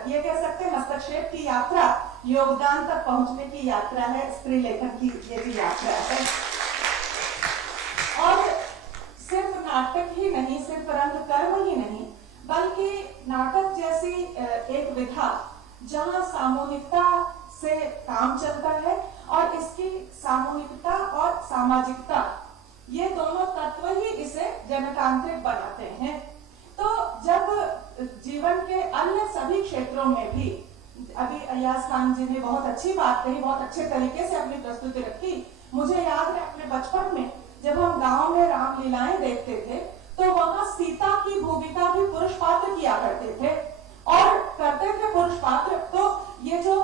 ये कह सकते हैं हस्तक्षेप की यात्रा योगदान तक पहुंचने की यात्रा है, स्त्री लेखन की ये भी यात्रा है। और सिर्फ नाटक ही नहीं, सिर्फ रंगकर्म ही नहीं, बल्कि नाटक जैसी एक विधा जहां सामूहिकता से काम चलता है, और इसकी सामूहिकता और सामाजिकता, ये दोनों तत्व ही इसे जनतांत्रिक बनाते हैं। तो जब जीवन के अन्य सभी क्षेत्रों में भी। अभी अय्याज खान जी ने बहुत अच्छी बात कही, बहुत अच्छे तरीके से अपनी प्रस्तुति रखी। मुझे याद है अपने बचपन में जब हम गांव में रामलीलाएं देखते थे तो वहां सीता की भूमिका भी पुरुष पात्र किया करते थे और करते थे पुरुष पात्र। तो ये जो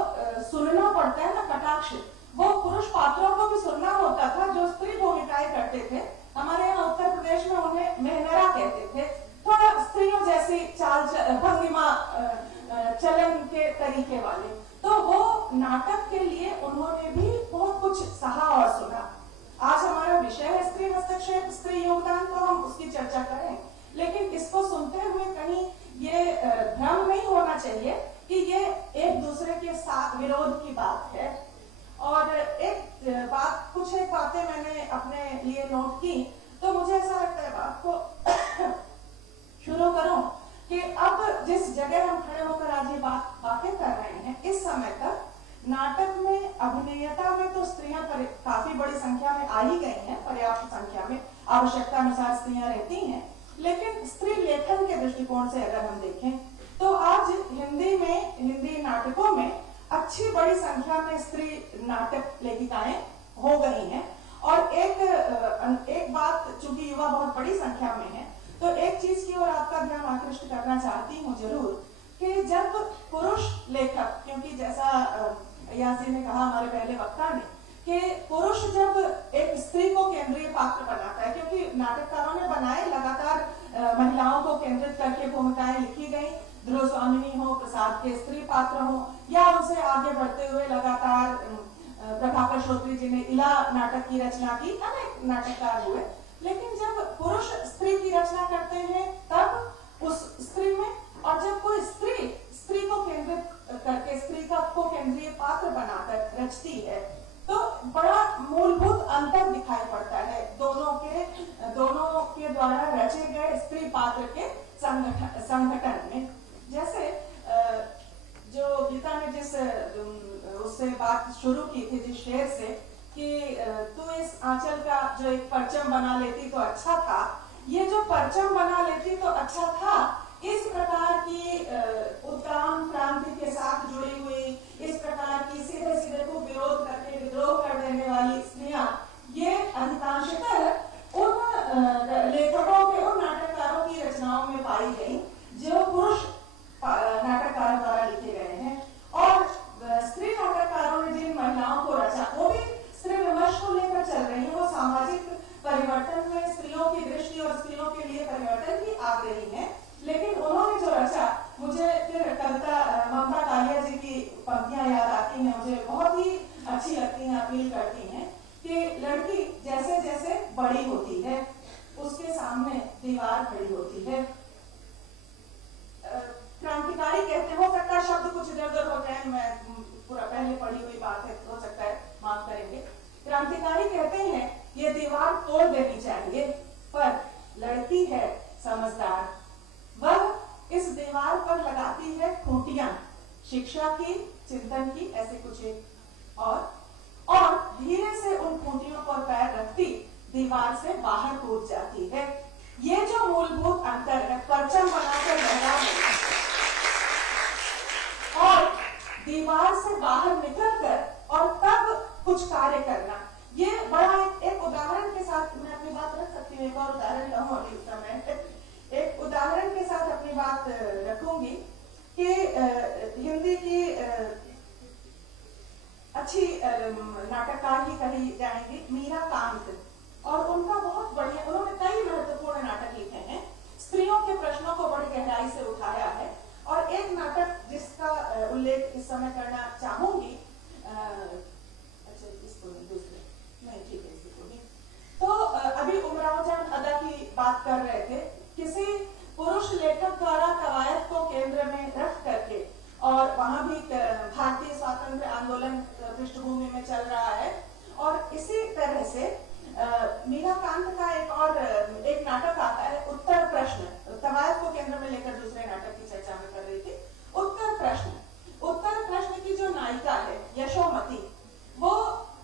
सुनना पड़ता है ना कटाक्ष, वो पुरुष पात्रों को भी सुनना होता था जो स्त्री भूमिकाएं करते थे। हमारे यहाँ उत्तर प्रदेश में उन्हें मेहनरा कहते थे, थोड़ा स्त्रियों जैसी चाल भंगिमा चलन के तरीके वाले। तो वो नाटक के लिए उन्होंने भी बहुत कुछ सहा और सुना। आज हमारा विषय है स्त्री हस्तक्षेप, स्त्री योगदान, तो हम उसकी चर्चा करें, लेकिन इसको सुनते हुए कहीं ये भ्रम नहीं होना चाहिए कि ये एक दूसरे के साथ विरोध की बात है। और एक बातें मैंने अपने लिए नोट की, तो मुझे ऐसा लगता है बात को शुरू करूं कि अब जिस जगह हम खड़े होकर आज ये बातें कर रहे हैं, इस समय तक नाटक में अभिनेता में तो स्त्रियां काफी बड़ी संख्या में आ ही गई हैं, पर्याप्त संख्या में, आवश्यकता अनुसार स्त्रियां रहती हैं। लेकिन स्त्री लेखन के दृष्टिकोण से अगर हम देखें तो आज हिंदी नाटकों में अच्छी बड़ी संख्या में स्त्री नाटक लेखिकाएं हो गई हैं। और एक बात, चूंकि युवा बहुत बड़ी संख्या में है, तो एक चीज की ओर आपका ध्यान आकृष्ट करना चाहती हूँ जरूर, कि जब पुरुष लेखक, क्योंकि जैसा यासी ने कहा हमारे पहले वक्ता ने, कि पुरुष जब एक स्त्री को केंद्रीय पात्र बनाता है, क्योंकि नाटककारों ने बनाए लगातार महिलाओं को केंद्रित करके भूमिकाएं लिखी गई, ध्रुव स्वामिनी हो, प्रसाद के स्त्री पात्र हो, या उनसे आगे बढ़ते हुए लगातार प्रभाकर श्रोत्री जी ने इला नाटक की रचना की, अनेक नाटककार हुए। लेकिन जब पुरुष स्त्री की रचना करते हैं तब उस स्त्री में, और जब कोई स्त्री को केंद्रित करके स्त्री को केंद्रीय पात्र बनाकर रचती है, तो बड़ा मूलभूत अंतर दिखाई पड़ता है दोनों के द्वारा रचे गए स्त्री पात्र के संगठन में। जैसे जो गीता ने जिस उससे बात शुरू की थी, जिस शेर से, कि तू इस आंचल का जो एक परचम बना लेती तो अच्छा था, ये जो परचम बना लेती तो अच्छा था, इस प्रकार की उत्तरायण क्रांति के साथ जुड़ी हुई, इस प्रकार की सीधे सीधे को विरोध करके विद्रोह कर देने वाली स्त्रियां, ये अधिकांशतः उन लेखकों के, उन नाटककारों की रचनाओं में पाई गई जो पुरुष नाटककारों द्वारा लिखे गए हैं। और स्त्री नाटककारों ने जिन महिलाओं को रचा, वो भी स्त्री विमर्श को लेकर चल रही है, वो सामाजिक परिवर्तन में स्त्रियों की दृष्टि और स्त्रियों के लिए परिवर्तन की आग्रही है। लेकिन उन्होंने जो रचा, मुझे फिर कविता ममता कालिया जी की पंक्तियां याद आती हैं, मुझे बहुत ही अच्छी लगती हैं, अपील करती हैं कि लड़की जैसे जैसे बड़ी होती है उसके सामने दीवार खड़ी होती है। क्रांतिकारी कहते, हो सकता है शब्द कुछ इधर उधर होते हैं, मैं पूरा पहले पढ़ी हुई बात है, हो सकता है माफ करेंगे। क्रांतिकारी कहते हैं ये दीवार तोड़ देनी चाहिए, पर लड़की है समझदार, वह इस दीवार पर लगाती है खूंटियां, शिक्षा की, चिंतन की, ऐसे कुछ एक और धीरे से उन खूंटियों पर पैर रखती दीवार से बाहर कूद जाती है। ये जो मूलभूत अंतर है, परचम बनाकर लहरा और दीवार से बाहर निकलकर और तब कुछ कार्य करना, ये बड़ा एक उदाहरण के साथ मैं अपनी बात रख सकती हूँ। एक और उदाहरण कहूँगी, एक उदाहरण के साथ अपनी बात रखूंगी कि हिंदी की अच्छी नाटककार ही कही जाएंगी मीरा कांत, और उनका बहुत बढ़िया, उन्होंने कई महत्वपूर्ण नाटक लिखे हैं, स्त्रियों के प्रश्नों को बड़ी गहराई से उठाया है। और एक नाटक जिसका उल्लेख इस समय करना चाहूंगी, अच्छा इसको दूसरे नहीं, ठीक है, इसको भी, तो अभी उमराव जान अदा की बात कर रहे थे, किसी पुरुष लेखक द्वारा कवायद को केंद्र में रख करके, और वहां भी भारतीय स्वातंत्र आंदोलन पृष्ठभूमि में चल रहा है। और इसी तरह से मीरा कांत का एक नाटक आता है, उत्तर प्रश्न, कवायद को केंद्र में लेकर दूसरे नाटक की चर्चा में कर रही थी। उत्तर प्रश्न की जो नायिका है यशोमती, वो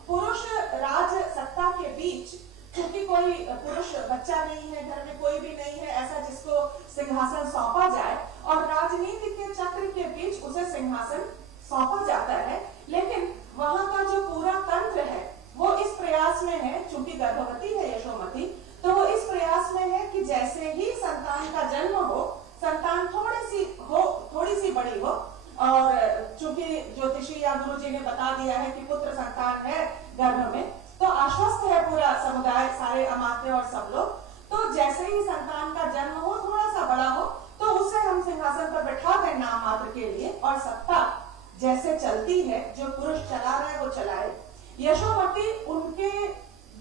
पुरुष राज सत्ता के बीच, क्योंकि कोई पुरुष बच्चा नहीं है, घर में कोई भी नहीं है ऐसा जिसको सिंहासन सौंपा जाए, और राज राजनीति के चक्र के बीच उसे सिंहासन सौंपा जाता है, लेकिन वहां का जो पूरा तंत्र है वो इस प्रयास में है, चूंकि गर्भवती है यशोमती, तो वो इस प्रयास में है कि जैसे ही संतान का जन्म हो, संतान थोड़ी सी बड़ी हो, और चूंकि ज्योतिषी या गुरुजी ने बता दिया है कि पुत्र संतान है गर्भ में, तो आश्वस्त है पूरा समुदाय, सारे अमात्य और सब लोग। तो जैसे ही संतान का जन्म हो, थोड़ा सा बड़ा हो, तो उसे हम सिंहासन पर बैठा दें नाम मात्र के लिए, और सत्ता जैसे चलती है, जो पुरुष चला रहा है वो चलाए। यशोमती उनके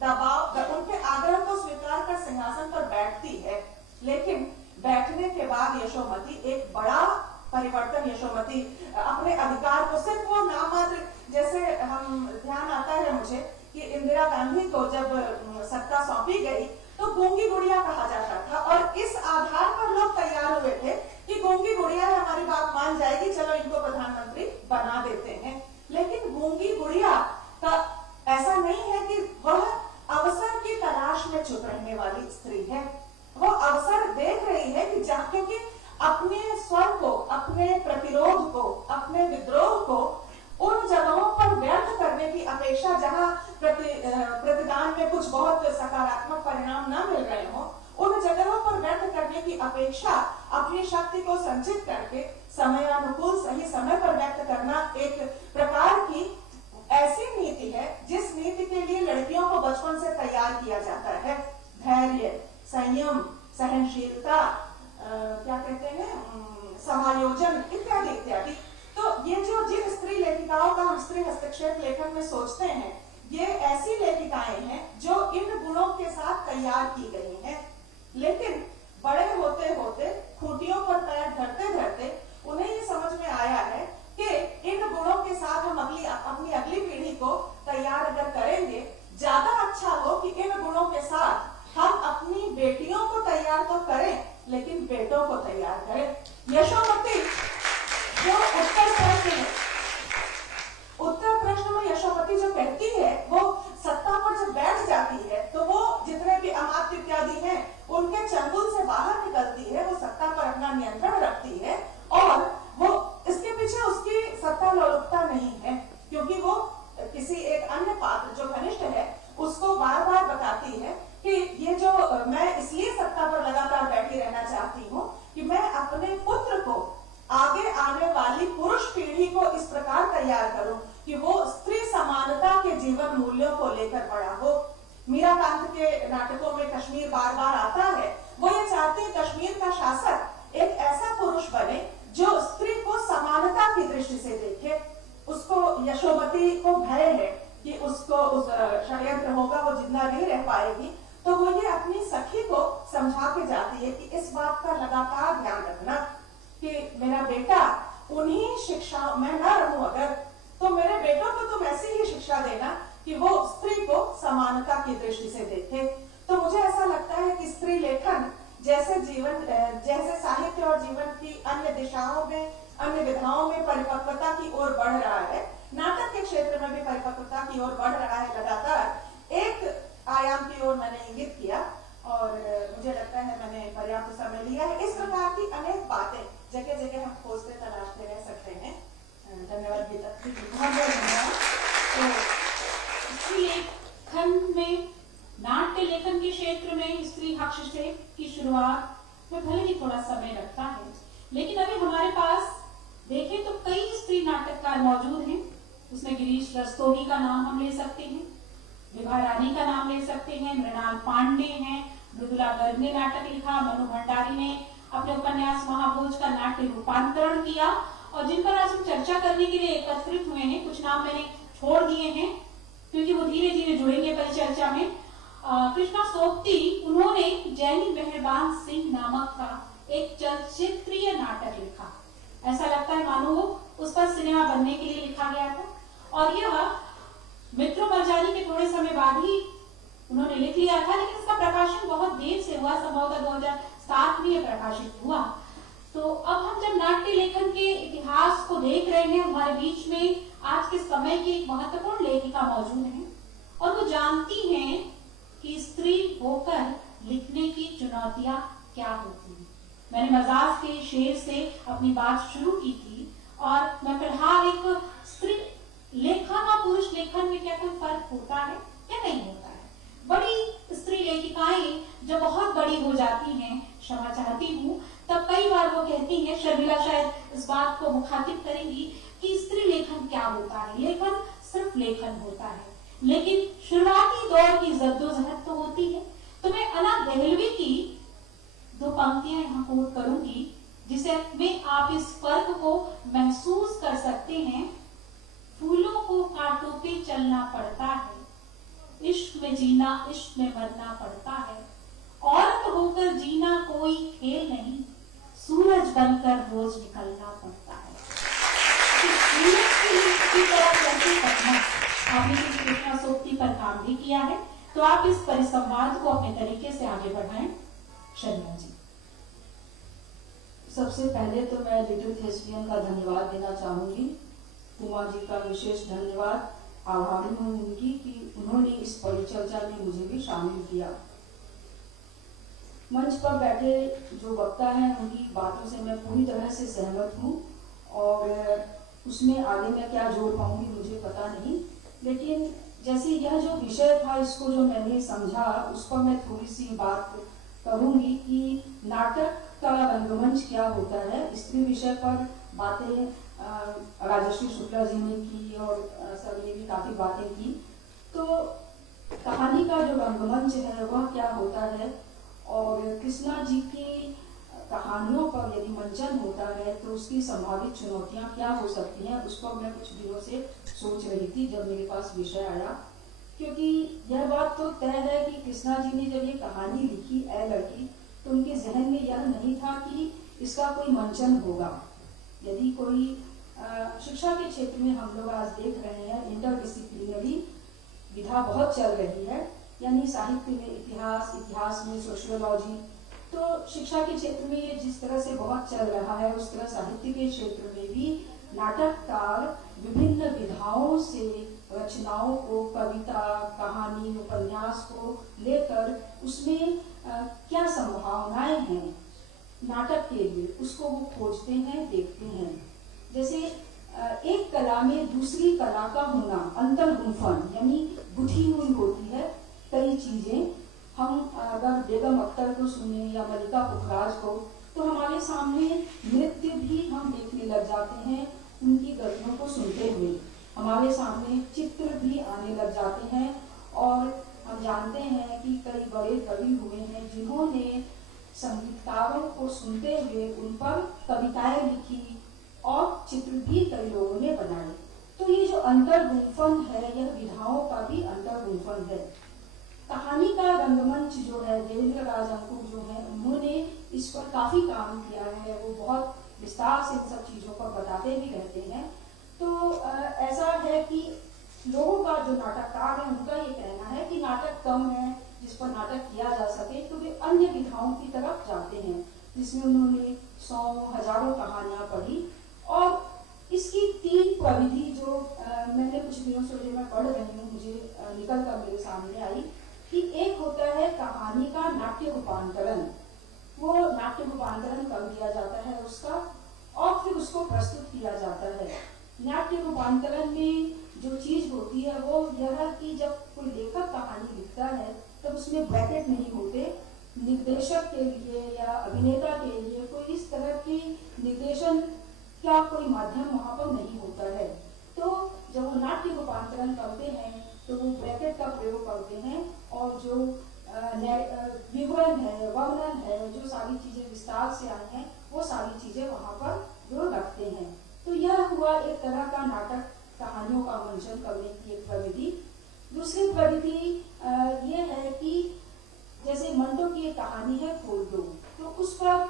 दबाव, उनके आग्रह को स्वीकार कर सिंहासन पर बैठती है, लेकिन बैठने के बाद यशोमती एक बड़ा परिवर्तन, यशोमती अपने अधिकार को सिर्फ वो नाम मात्र, जैसे हम ध्यान आता है मुझे कि इंदिरा गांधी को जब सत्ता सौंपी गई तो गूंगी गुड़िया कहा जाता था, और इस आधार पर लोग तैयार हुए थे कि गूंगी गुड़िया है, हमारी बात मान जाएगी, चलो इनको प्रधानमंत्री बना देते हैं। लेकिन गूंगी गुड़िया का ऐसा नहीं है कि वह अवसर की तलाश में छुप रहने वाली स्त्री है, वो अवसर देख रही है कि जहां, क्योंकि अपने स्वर को, अपने प्रतिरोध को, अपने विद्रोह को उन जगहों पर व्यर्थ करने की अपेक्षा, जहां प्रतिदान में कुछ बहुत सकारात्मक परिणाम न मिल रहे हो, उन जगहों पर व्यर्थ करने की अपेक्षा अपनी शक्ति को संचित करके समयानुकूल सही समय पर व्यक्त करना एक प्रकार की ऐसी नीति है जिस नीति के लिए लड़कियों को बचपन से तैयार किया जाता है। धैर्य, संयम, सहनशीलता, क्या कहते हैं, समायोजन इत्यादि इत्यादि। तो ये जो जिन स्त्री लेखिकाओं का हम स्त्री हस्तक्षेप लेखन में सोचते हैं, ये ऐसी लेखिकाएं हैं जो इन गुणों के साथ तैयार की गई हैं, लेकिन बड़े होते होते, खूंटियों पर पैर धरते धरते उन्हें ये समझ में आया है कि इन गुणों के साथ हम अपनी अगली पीढ़ी को तैयार अगर करेंगे, ज्यादा अच्छा हो कि इन गुणों के साथ हम अपनी बेटियों को तैयार तो करें, लेकिन बेटों को तैयार करें। यशोमती जो उत्तर प्रश्न में यशोमती जो कहती है, वो सत्ता पर जब बैठ जाती है तो वो जितने भी अमात्य इत्यादि हैं उनके चंगुल से बाहर निकलती है, वो सत्ता पर अपना नियंत्रण रखती है, और वो इसके पीछे उसकी सत्ता लोलुपता नहीं है, क्योंकि वो किसी एक अन्य पात्र जो घनिष्ठ है उसको बार बार बताती है कि ये जो मैं इसलिए सत्ता पर लगातार बैठी रहना चाहती हूँ कि मैं अपने पुत्र को, आगे आने वाली पुरुष पीढ़ी को इस प्रकार तैयार करूं कि वो स्त्री समानता के जीवन मूल्यों को लेकर बड़ा हो। मीराकांत के नाटकों में कश्मीर बार बार आता है, वो ये चाहते हैं कश्मीर का शासक एक ऐसा पुरुष बने जो स्त्री को समानता की दृष्टि से देखे। उसको, यशोमती को भय है कि उसको उस षड्यंत्र होगा, वो जिंदा नहीं रह पाएगी, तो वो ये अपनी सखी को समझा के जाती है कि इस बात का लगातार ध्यान रखना कि मेरा बेटा उन्हीं शिक्षा में न रहूं अगर, तो मेरे बेटों को तुम ऐसी ही शिक्षा देना कि वो स्त्री को समानता की दृष्टि से देखे। तो मुझे ऐसा लगता है कि स्त्री लेखन जैसे साहित्य और जीवन की अन्य दिशाओं में, अन्य विधाओं में परिपक्वता की ओर बढ़ रहा है, नाटक के क्षेत्र में भी परिपक्वता की ओर बढ़ रहा है लगातार। एक आयाम की ओर मैंने इंगित किया और मुझे लगता है मैंने पर्याप्त समय लिया है। इस प्रकार की अनेक बातें जगह जगह हम खोजते तलाशते रह सकते हैं। धन्यवाद गीता, बहुत बहुत धन्यवाद। तो लेखन में, नाट्य लेखन के क्षेत्र में स्त्री हस्तक्षेप की शुरुआत में भले ही थोड़ा समय लगता है, लेकिन अभी हमारे पास देखें तो कई स्त्री नाटककार मौजूद हैं। उसमें गिरीश रस्तोगी का नाम हम ले सकते हैं, विभा रानी का नाम ले सकते हैं, मृणाल पांडे हैं, मृदुला गर्ग ने नाटक लिखा, मनु भंडारी ने अपने उपन्यास महाभोज का नाट्य रूपांतरण किया, और जिन पर आज हम चर्चा करने के लिए एकत्रित हुए हैं, कुछ नाम मैंने छोड़ दिए हैं क्योंकि वो धीरे धीरे जुड़ेंगे परिचर्चा में। कृष्णा सोपती, उन्होंने जैनी मेहरबान सिंह नामक का एक चलचित्रीय नाटक लिखा। ऐसा लगता है मानो वो उस पर सिनेमा बनने के लिए लिखा गया था, और यह मित्रों मरजानी के थोड़े समय बाद ही उन्होंने लिख लिया था, लेकिन इसका प्रकाशन बहुत देर से हुआ, संभवतः 2007 में यह प्रकाशित हुआ। तो अब हम जब नाट्य लेखन के इतिहास को देख रहे हैं, हमारे बीच में आज के समय की एक महत्वपूर्ण लेखिका मौजूद है, और वो जानती हैं कि स्त्री होकर लिखने की चुनौतियां क्या होती हैं। मैंने मजाक के शेर से अपनी बात शुरू की थी और मैं फिलहाल एक स्त्री लेखन और पुरुष लेखन में क्या कोई फर्क होता है या नहीं होता है। बड़ी स्त्री लेखिकाएं जब बहुत बड़ी हो जाती हैं, क्षमा चाहती हूँ, तब कई बार वो कहती हैं, शर्मिला शायद इस बात को मुखातिब करेंगी कि स्त्री लेखन क्या होता है। लेखन सिर्फ लेखन होता है, लेकिन शुरुआती दौर की जद्दोजहद तो होती है। तो मैं अना गहलवी की 2 पंक्तियां यहाँ कोट करूंगी, जिसे में आप इस फर्क को महसूस कर सकते हैं। फूलों को कांटों पे चलना पड़ता है, इश्क में जीना इश्क में मरना पड़ता है, औरत होकर जीना कोई खेल नहीं, सूरज बनकर रोज निकलना पड़ता है। आपने कृष्णा सोक्ति पर काम भी किया है, तो आप इस परिसंवाद को अपने तरीके से आगे बढ़ाएं। शर्मिला जी। सबसे पहले तो मैं लिटिल थेस्पियन का धन्यवाद देना चाहूंगी। उमा जी का विशेष धन्यवाद, आभारी हूँ उनकी कि उन्होंने इस परिचर्चा में मुझे भी शामिल किया। मंच पर बैठे जो वक्ता हैं उनकी बातों से मैं पूरी तरह से सहमत हूँ और उसमें आगे मैं क्या जोड़ पाऊंगी मुझे पता नहीं, लेकिन जैसे यह जो विषय था इसको जो मैंने समझा उस पर मैं थोड़ी सी बात करूंगी कि नाटक का रंगमंच क्या होता है। स्त्री विषय पर बातें राजश्री शुक्ला जी ने की और सर ने भी काफी बातें की। तो कहानी का जो रंगमंच है वह क्या होता है और कृष्णा जी की कहानियों पर यदि मंचन होता है तो उसकी संभावित चुनौतियां क्या हो सकती हैं, उस पर मैं कुछ दिनों से सोच रही थी जब मेरे पास विषय आया। क्योंकि यह बात तो तय है कि कृष्णा जी ने जब ये कहानी लिखी ऐ लड़की, तो उनके जहन में यह नहीं था कि इसका कोई मंचन होगा। यदि कोई शिक्षा के क्षेत्र में हम लोग आज देख रहे हैं इंटरडिसिप्लिनरी विधा बहुत चल रही है, यानी साहित्य में इतिहास, इतिहास में सोशियोलॉजी, तो शिक्षा के क्षेत्र में ये जिस तरह से बहुत चल रहा है उस तरह साहित्य के क्षेत्र में भी नाटककार विभिन्न विधाओं से रचनाओं को, कविता, कहानी, उपन्यास को लेकर उसमें क्या संभावनाएं हैं नाटक के लिए, उसको वो खोजते हैं, देखते हैं। जैसे एक कला में दूसरी कला का होना, अंतर्गुंफन, यानी गुथी हुई होती है कई चीजें। हम अगर बेगम अख्तर को सुने या मलिका पुखराज को, तो हमारे सामने नृत्य भी हम देखने लग जाते हैं उनकी गतियों को सुनते हुए। हमारे सामने चित्र भी आने लग जाते हैं और हम जानते हैं कि कई बड़े कवि हुए हैं जिन्होंने संगीतकारों को सुनते हुए उन पर कविताएं लिखी और चित्र भी कई लोगों ने बनाए। तो ये जो अंतर्गुंफन है यह विधाओं का भी अंतर्गुंफन है। कहानी का रंगमंच जो है, देवेंद्र राज अंकुर जो है, उन्होंने इस पर काफी काम किया है। वो बहुत विस्तार से इन सब चीजों पर बताते भी रहते हैं। तो ऐसा है कि लोगों का जो नाटककार है उनका ये कहना है कि नाटक कम है जिस पर नाटक किया जा सके, तो वे अन्य विधाओं की तरफ जाते हैं जिसमें उन्होंने 100 हजारों कहानियां पढ़ी। और इसकी 3 प्रविधि जो मैंने कुछ दिनों से जो मैं पढ़ रही हूँ मुझे निकल कर मेरे सामने आई कि एक होता है कहानी का नाट्य रूपांतरण। वो नाट्य रूपांतरण कर दिया जाता है उसका और फिर उसको प्रस्तुत किया जाता है। नाट्य रूपांतरण में जो चीज होती है वो यह कि जब कोई लेखक कहानी लिखता है तब उसमें ब्रैकेट नहीं होते। निर्देशक के लिए या अभिनेता के लिए कोई इस तरह की निर्देशन का कोई माध्यम वहां पर नहीं होता है। तो जब वो नाट्य रूपांतरण करते हैं तो वो ब्रैकेट का प्रयोग करते हैं और जो विवरण है, वर्णन है, जो सारी चीजें विस्तार से आई हैं वो सारी चीजें वहां पर वो रखते हैं। तो यह हुआ एक तरह का नाटक कहानियों का मंचन करने की एक प्रविधि। दूसरी प्रविधि ये है कि जैसे मंटो की एक कहानी है खोल दो, तो उस पर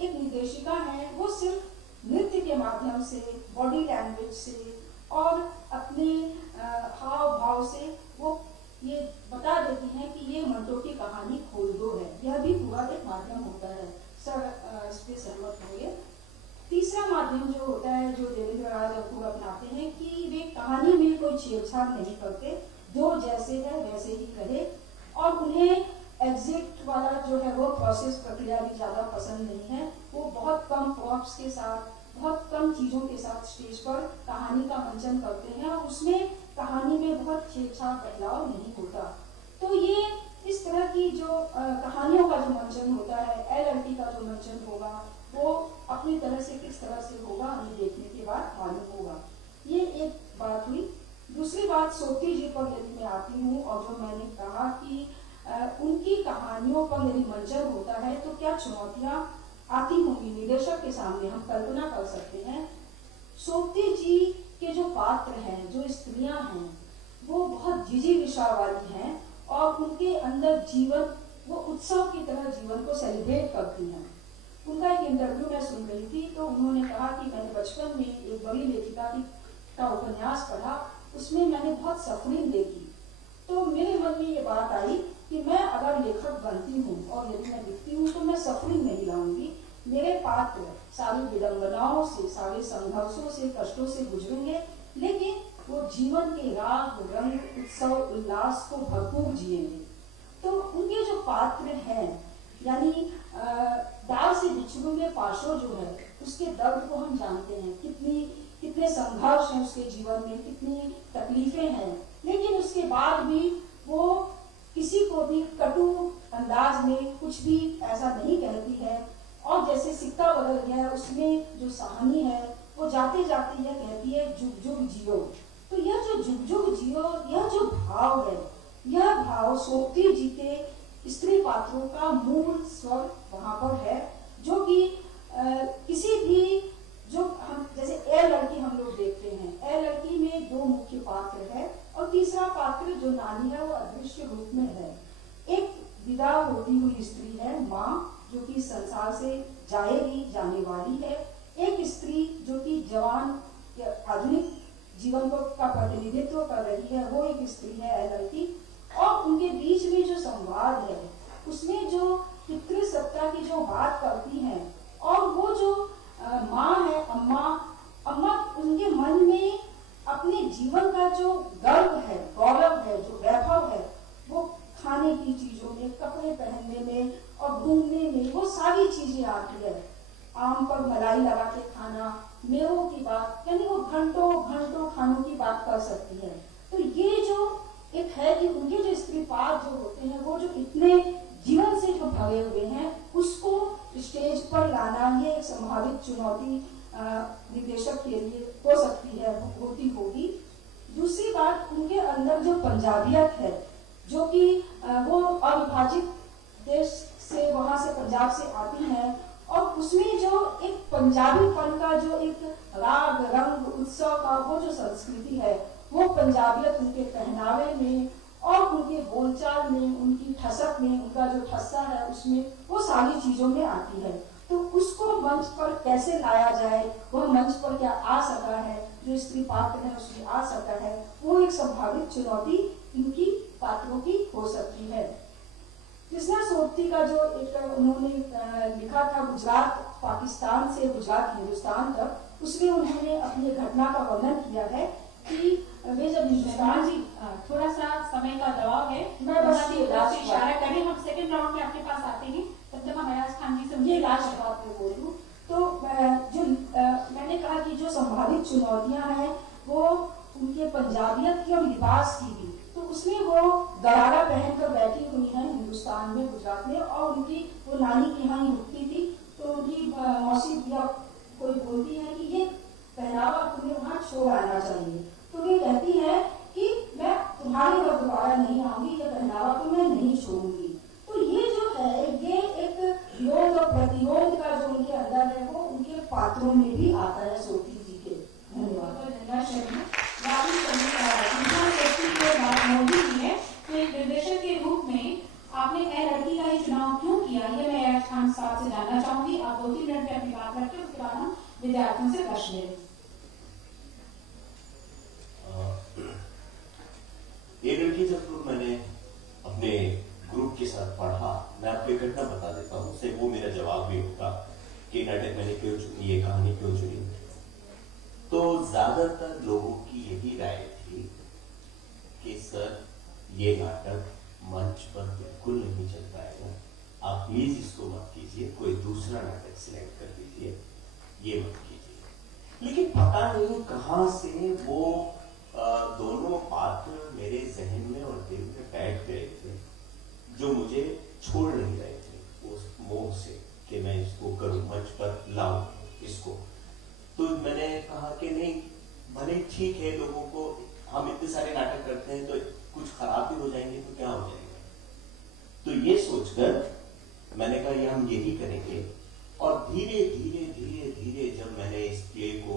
एक निर्देशिका है, वो सिर्फ नृत्य के माध्यम से, बॉडी लैंग्वेज से और अपने हाव भाव से वो ये बता देती हैं कि ये मंटो की कहानी खोल दो है। यह भी पूरा एक माध्यम होता है। सर इस पे सहमत होंगे। तीसरा माध्यम जो होता है जो देवेंद्र राज अंकुर अपनाते हैं कि वे कहानी में कोई छेड़छाड़ नहीं करते, जो जैसे है वैसे ही कहे और उन्हें एग्जिट वाला जो है वो प्रोसेस प्रक्रिया भी ज़्यादा पसंद नहीं है। वो बहुत कम प्रॉप्स के साथ, बहुत कम चीज़ों के साथ स्टेज पर कहानी का मंचन करते हैं और उसमें कहानी में बहुत छेड़छाड़ बदलाव नहीं होता। तो ये इस तरह की जो कहानियों का जो मंचन होता है, LLT का जो मंचन होगा वो अपनी तरह से किस तरह से होगा हमें देखने के बाद मालूम होगा। ये एक बात हुई। दूसरी बात सोती जी पर यदि मैं आती हूँ और जो मैंने कहा कि उनकी कहानियों पर यदि मंचन होता है तो क्या चुनौतियां आती होंगी निदेशक के सामने, हम कल्पना कर सकते हैं। सोती जी के जो पात्र हैं, जो स्त्रियां हैं, वो बहुत जिजीविषा वाली हैं और उनके अंदर जीवन, वो उत्सव की तरह जीवन को सेलिब्रेट करती हैं। उनका एक इंटरव्यू मैं सुन रही थी तो उन्होंने कहा कि मैंने बचपन में एक बड़ी लेखिका का उपन्यास पढ़ा, उसमें मैंने बहुत सफरिंग देखी। तो मेरे मन में ये बात आई कि मैं अगर लेखक बनती हूँ और यदि मैं लिखती हूँ तो मैं सफरिंग नहीं लाऊंगी। मेरे पात्र सारी विडंबनाओं से, सारे संघर्षों से, कष्टों से गुजरेंगे, लेकिन वो जीवन के राग रंग उत्सव उल्लास को भरपूर जिएंगे। तो उनके जो पात्र हैं, यानी दाव से बिछड़े पाशो जो है उसके दर्द को हम जानते हैं, कितने संघर्ष हैं उसके जीवन में, कितनी तकलीफें हैं, लेकिन उसके बाद भी वो किसी को भी कटु अंदाज में कुछ भी ऐसा नहीं कहती है। और जैसे सिक्का बदल गया उसमें जो कहानी है वो जाते जाते यह कहती है जुग जुग जियो। तो यह जो जुग जुग जियो, यह जो भाव है, यह भाव सोती जी के स्त्री पात्रों का मूल स्वर वहां पर है, जो कि किसी भी जो हम जैसे ए लड़की हम लोग देखते हैं, ए लड़की में दो मुख्य पात्र है और तीसरा पात्र जो नानी है वो अदृश्य रूप में है। एक विदा होती हुई स्त्री है माँ, जो कि संसार से जाएगी, जाने वाली है। एक स्त्री जो कि जवान आधुनिक जीवन को का प्रतिनिधित्व कर रही है, वो एक स्त्री है ए लड़की। और उनके बीच में जो संवाद है उसमें जो पितृसत्ता की जो बात करती हैं, और वो जो माँ है, अम्मा उनके मन में अपने जीवन का जो गर्व है, गौरव है, जो वैभव है, वो खाने की चीजों में, कपड़े पहनने में और घूमने में, वो सारी चीजें आती है। आम पर मलाई लगा के खाना, मेवों की बात, यानी वो घंटों घंटों खानों की बात कर सकती है। तो ये जो एक है कि उनके जो स्त्री पात्र जो होते हैं वो जो इतने जीवन से जो भरे हुए हैं, उसको स्टेज पर लाना ये एक संभावित चुनौती निर्देशक के लिए हो सकती है, होती होगी। दूसरी बात, उनके अंदर जो पंजाबियत है, जो कि वो अविभाजित देश से, वहां से पंजाब से आती हैं, और उसमें जो एक पंजाबीपन का जो एक राग रंग उत्सव का वो जो संस्कृति है, वो पंजाबियत उनके पहनावे में और उनके बोलचाल में, उनकी ठसक में, उनका जो ठस्सा है उसमें, वो सारी चीजों में आती है। तो उसको मंच पर कैसे लाया जाए, वह मंच पर क्या आ सका है, जो स्त्री पात्र है उसमें आ सका है, वो एक संभावित चुनौती इनकी पात्रों की हो सकती है। कृष्णा सोबती का जो एक उन्होंने लिखा था गुजरात पाकिस्तान से गुजरात हिंदुस्तान तक, उसमें उन्होंने अपनी घटना का वर्णन किया है कि वे जब हिंदुस्तान जी, थोड़ा सा समय का दबाव है, मैं बस ये लास्ट इशारा करें, हम सेकंड राउंड में आपके पास आते हैं, तब तक हम अयाज खान जी से ये लास्ट बात मैं बोल दूं तो जो मैंने कहा कि जो संभावित चुनौतियां हैं वो उनके पंजाबियत की और लिबास की भी, तो उसमें वो गरारा पहनकर बैठी हुई हैं हिंदुस्तान में, गुजरात में, और उनकी वो नानी के यहाँ ही रुकती थी। तो उनकी मौसी या कोई बोलती है कि ये पहनावा तुम्हें वहाँ छोड़ आना चाहिए, तो वे कहती है कि मैं तुम्हारे घर दोबारा नहीं आऊंगी, ये पहनावा तो मैं नहीं छोड़ूंगी। तो ये जो है, ये एक विरोध और प्रतिरोध का जो उनके अंदर है वो उनके पात्रों में भी आता है सोती जी के। धन्यवाद। मोदी जी है, तो एक निर्देशक के रूप में आपने ए लड़की का ही चुनाव क्यों किया, ये मैं अयाज खान साहब से जानना चाहूंगी। आप 2-3 मिनट में अपनी बात रखें, उसके बाद हम विद्यार्थियों से प्रश्न लेंगे। ये लड़की जब मैंने अपने ग्रुप के साथ पढ़ा, मैं आपको एक घटना बता देता हूँ, उससे वो मेरा जवाब भी होगा कि नाटक मैंने क्यों चुनी, ये कहानी क्यों चुनी। तो ज्यादातर लोगों की यही राय थी कि सर ये नाटक मंच पर बिल्कुल नहीं चल पाएगा। आप प्लीज इसको मत कीजिए, कोई दूसरा नाटक सिलेक्ट कर लीजिए, ये मत कीजिए। लेकिन पता नहीं कहां से वो दोनों पात्र मेरे जहन में और दिल में बैठ गए थे, जो मुझे छोड़ नहीं रहे थे उस मोह से कि मैं इसको करूं, मंच पर लाऊं इसको। तो मैंने कहा कि नहीं, भले ठीक है, लोगों को हम इतने सारे नाटक करते हैं तो कुछ खराब भी हो जाएंगे तो क्या हो जाएगा। तो ये सोचकर मैंने कहा ये हम यही करेंगे। और धीरे धीरे धीरे धीरे जब मैंने इस प्ले को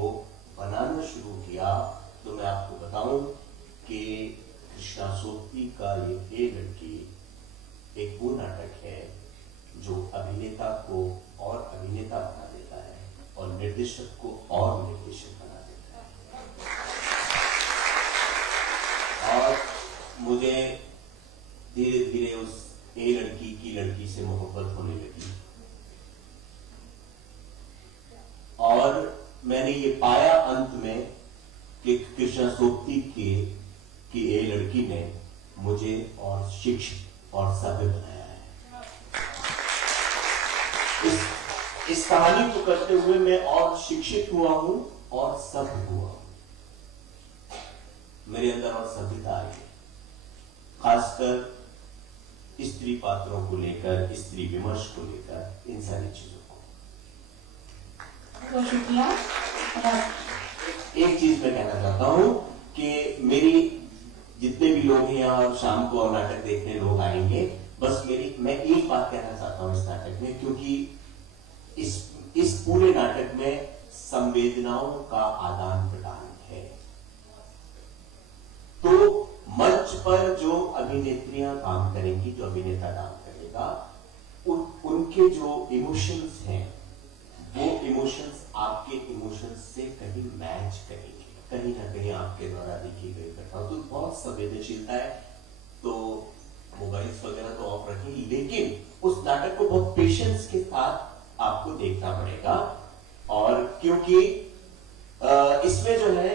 बनाना शुरू किया तो मैं आपको बताऊं कि कृष्णा सोबती का ये लड़की एक वो नाटक है जो अभिनेता को और अभिनेता बना देता है और निर्देशक को और निर्देशक बना देता है। और मुझे धीरे धीरे उस ए लड़की की लड़की से मोहब्बत होने लगी और मैंने ये पाया अंत में कि कृष्णा सोबती की ए लड़की ने मुझे और शिक्षित और सभ्य बनाया है। इस कहानी को करते हुए मैं और शिक्षित हुआ हूं और सभ्य हुआ हूं। मेरे अंदर और सभ्यता आई है, खासकर स्त्री पात्रों को लेकर, स्त्री विमर्श को लेकर, इन सारी चीजों को। बहुत शुक्रिया। एक चीज मैं कहना चाहता हूं कि मेरी जितने भी लोग हैं यहाँ शाम को और नाटक देखने लोग आएंगे, बस मैं एक बात कहना चाहता हूं इस नाटक में, क्योंकि इस पूरे नाटक में संवेदनाओं का आदान प्रदान है। तो मंच पर जो अभिनेत्रियां काम करेंगी, जो अभिनेता काम करेगा, उनके जो इमोशंस हैं वो इमोशंस आपके इमोशंस से कहीं मैच करेंगे, कहीं ना कहीं आपके द्वारा लिखी गई घटना। तो बहुत संवेदनशीलता है, तो मोबाइल्स वगैरह तो ऑफ रखेंगे, लेकिन उस नाटक को बहुत पेशेंस के साथ आपको देखना पड़ेगा। और क्योंकि इसमें जो है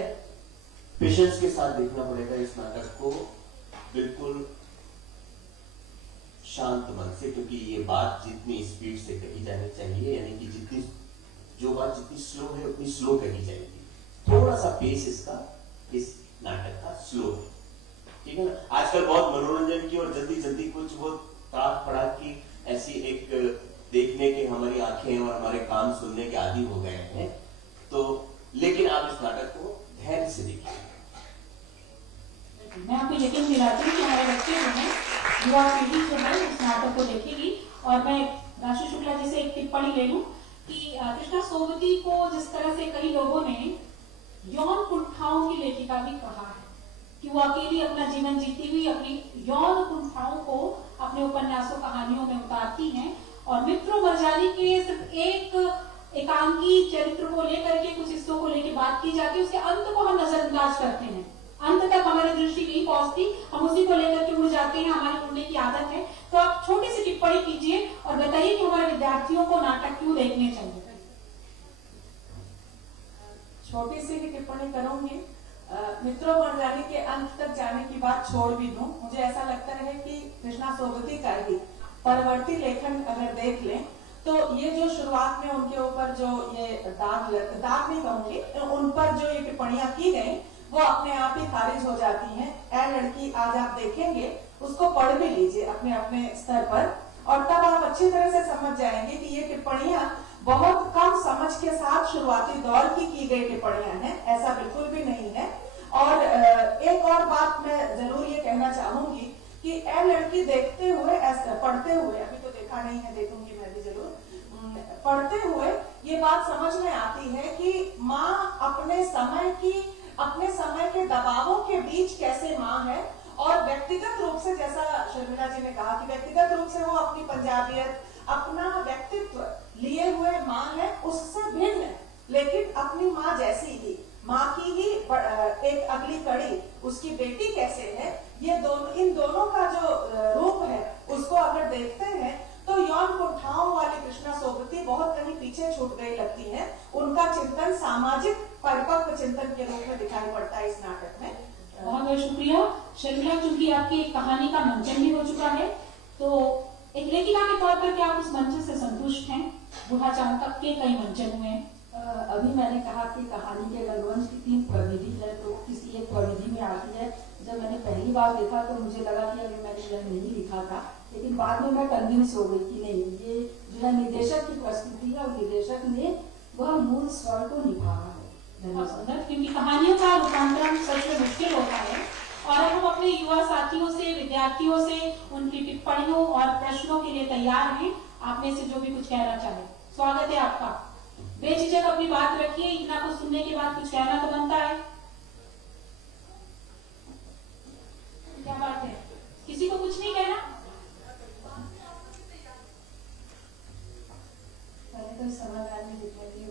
पेशेंस के साथ देखना पड़ेगा इस नाटक को, बिल्कुल शांत मन से, क्योंकि ये बात जितनी स्पीड से कही जानी चाहिए, यानी कि जो बात जितनी स्लो है उतनी स्लो कही जाएगी। थोड़ा सा पेस इस नाटक का स्लो है, ठीक है ना। आजकल बहुत मनोरंजन की और जल्दी जल्दी कुछ वो ताक पड़ा की ऐसी एक देखने के हमारी आंखें और हमारे कान सुनने के आदी हो गए हैं। तो लेकिन आप इस नाटक को धैर्य से देखिए। मैं आपको यकीन दिलाती हूँ कि हमारे बच्चे जो हैं, युवा पीढ़ी जो है इस नाटक को देखेगी। और मैं राशि शुक्ला जी से एक टिप्पणी ले लूं कि कृष्णा सोबती को जिस तरह से कई लोगों ने यौन कुंठाओं की लेखिका भी कहा है कि वो अकेली अपना जीवन जीती हुई अपनी यौन कुंठाओं को अपने उपन्यासों कहानियों में उतारती हैं, और मित्रों मरजानी के सिर्फ एक एकांकी चरित्र को लेकर के कुछ हिस्सों को लेकर बात की जाती है, उसके अंत को हम नजरअंदाज करते हैं, अंत तक हमारी दृष्टि नहीं पहुंचती, हम उसी को लेकर के उड़ जाते हैं, हमारी उड़ने की आदत है। तो आप छोटी सी टिप्पणी कीजिए और बताइए कि हमारे विद्यार्थियों को नाटक क्यों देखने चाहिए। छोटी सी ही टिप्पणी करूंगी। मित्रों मरजानी के अंत तक जाने की बात छोड़ भी दूं, मुझे ऐसा लगता है कि कृष्णा सोबती का ही परवर्ती लेखन अगर देख लें तो ये जो शुरुआत में उनके ऊपर जो ये दाग नहीं कहूंगी, उन पर जो ये टिप्पणियां की गई वो अपने आप ही खारिज हो जाती हैं। ए लड़की आज आप देखेंगे, उसको पढ़ भी लीजिए अपने अपने स्तर पर, और तब आप अच्छी तरह से समझ जाएंगे कि ये टिप्पणियां बहुत कम समझ के साथ शुरुआती दौर की गई टिप्पणियां हैं, ऐसा बिल्कुल भी नहीं है। और एक और बात मैं जरूर ये कहना चाहूंगी कि ए लड़की देखते हुए, पढ़ते हुए, अभी तो देखा नहीं है, देखूंगी मैं भी जरूर, पढ़ते हुए ये बात समझ में आती है कि माँ अपने समय के दबावों के बीच कैसे माँ है, और व्यक्तिगत रूप से, जैसा शर्मिला जी ने कहा कि व्यक्तिगत रूप से वो अपनी पंजाबियत, अपना व्यक्तित्व लिए हुए माँ है, उससे भिन्न लेकिन अपनी माँ जैसी ही, माँ की ही एक अगली कड़ी उसकी बेटी कैसे है, इन दोनों का जो रूप है उसको अगर देखते हैं तो यौन कुंठाओं वाली कृष्णा सोबती बहुत कहीं पीछे छूट गई लगती है। उनका चिंतन सामाजिक परिपक्व चिंतन के रूप में दिखाई पड़ता है इस नाटक में। बहुत बहुत शुक्रिया। बिमला, चूंकि आपकी एक कहानी का मंचन भी हो चुका है, तो एक लेखिका के तौर पर क्या आप उस मंचन से संतुष्ट हैं? बूढ़ा चांद तक के कई मंचन हुए हैं। अभी मैंने कहा कि कहानी के रंगमंच की 3 प्रविधि है, तो किसी एक प्रविधि में आती है। जब मैंने पहली बार देखा तो मुझे लगा कि अभी मैंने यह नहीं लिखा था, लेकिन बाद में मैं कन्विंस हो गई कि नहीं, ये जो है निर्देशक की प्रस्तुति है और निर्देशक ने वह मूल स्वर को निभाया है। बहुत सुंदर, क्योंकि कहानियों का रूपांतरण सच में मुश्किल होता है। और हम अपने युवा साथियों से, विद्यार्थियों से उनकी टिप्पणियों और प्रश्नों के लिए तैयार हैं। आप में से जो भी कुछ कहना चाहे, स्वागत है आपका। बेझिझक अपनी बात रखिए, इतना कुछ सुनने के बाद कुछ कहना तो बनता है। क्या बात है, किसी को कुछ नहीं कहना? पहले तो इस सभागार में जितने भी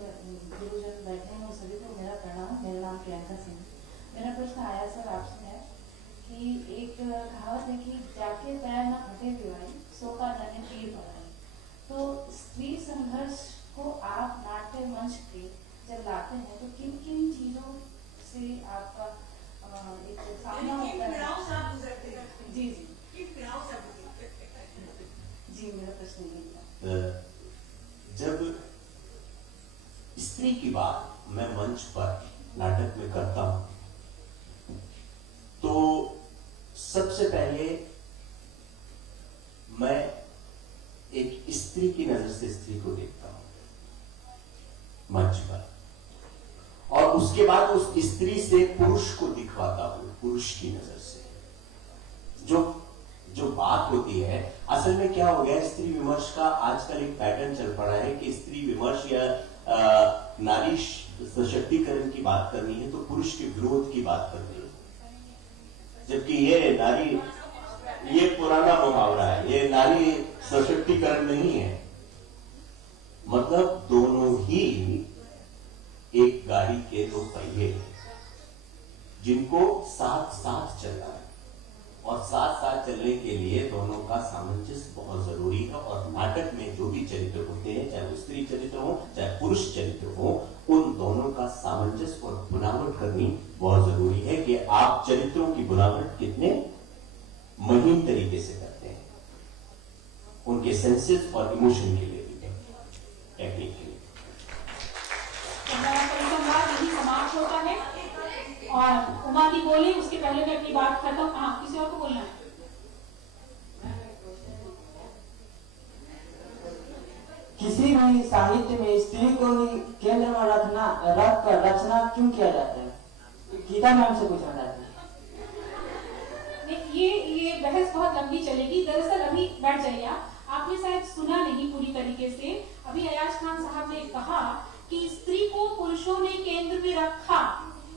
गुरुजन बैठे हैं सभी को मेरा प्रणाम। मेरा नाम प्रियंका सिंह। मेरा प्रश्न आया सर आपसे है कि एक कहावत है कि जाके पैर न फटे दिवाई, सो का नगे तीर बनाई। तो स्त्री संघर्ष को आप नाट्य मंच पे जब लाते हैं तो किन किन चीजों से आपका एक सामना होता है? जी जी, मेरा प्रश्न यही था। जब स्त्री की बात मैं मंच पर नाटक में करता हूं तो सबसे पहले मैं एक स्त्री की नजर से स्त्री को देखता हूं मंच पर, और उसके बाद उस स्त्री से पुरुष को दिखवाता हूं पुरुष की नजर से। जो बात होती है, असल में क्या हो गया, स्त्री विमर्श का आजकल एक पैटर्न चल पड़ा है कि स्त्री विमर्श या नारी सशक्तिकरण की बात करनी है तो पुरुष के विरोध की बात करनी है, जबकि ये पुराना मुहावरा है, ये नारी सशक्तिकरण नहीं है। मतलब दोनों ही एक गाड़ी के 2 पहिए जिनको साथ साथ चलना है, और साथ साथ चलने के लिए दोनों का सामंजस्य बहुत जरूरी है। और नाटक में जो भी चरित्र होते हैं, चाहे वो स्त्री चरित्र हो चाहे पुरुष चरित्र हो, उन दोनों का सामंजस्य और बुनावट करनी बहुत जरूरी है कि आप चरित्रों की बुनावट कितने महीन तरीके से करते हैं, उनके सेंसेस और इमोशन के लिए भी, टेक्निक के लिए। संवाद यही समाप्त होता है और उमा की बोली, उसके पहले मैं अपनी बात खत्म। हाँ, किसी और को बोलना है? किसी भी साहित्य में स्त्री को ही केंद्र में रख कर रचना क्यों किया जाता है? गीता मैम से पूछना चाहते हैं। ये बहस बहुत लंबी चलेगी। दरअसल अभी बैठ जाइए आपने शायद सुना नहीं पूरी तरीके से। अभी अयाज खान साहब ने कहा कि स्त्री को पुरुषों ने केंद्र में रखा।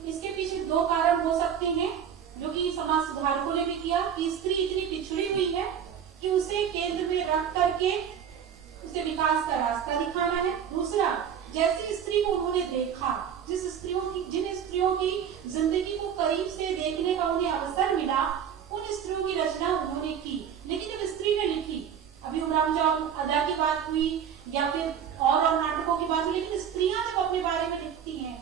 इसके पीछे 2 कारण हो सकते हैं, जो कि समाज सुधारकों ने भी किया, कि स्त्री इतनी पिछड़ी हुई है कि उसे केंद्र में रख करके उसे विकास का रास्ता दिखाना है। दूसरा, जैसी स्त्री को उन्होंने देखा, जिन स्त्रियों की जिंदगी को करीब से देखने का उन्हें अवसर मिला, उन स्त्रियों की रचना उन्होंने की। लेकिन जब स्त्री ने लिखी, अभी उमराम अदा की बात हुई या फिर और नाटकों की बात हुई, लेकिन स्त्रियां जब अपने बारे में लिखती हैं,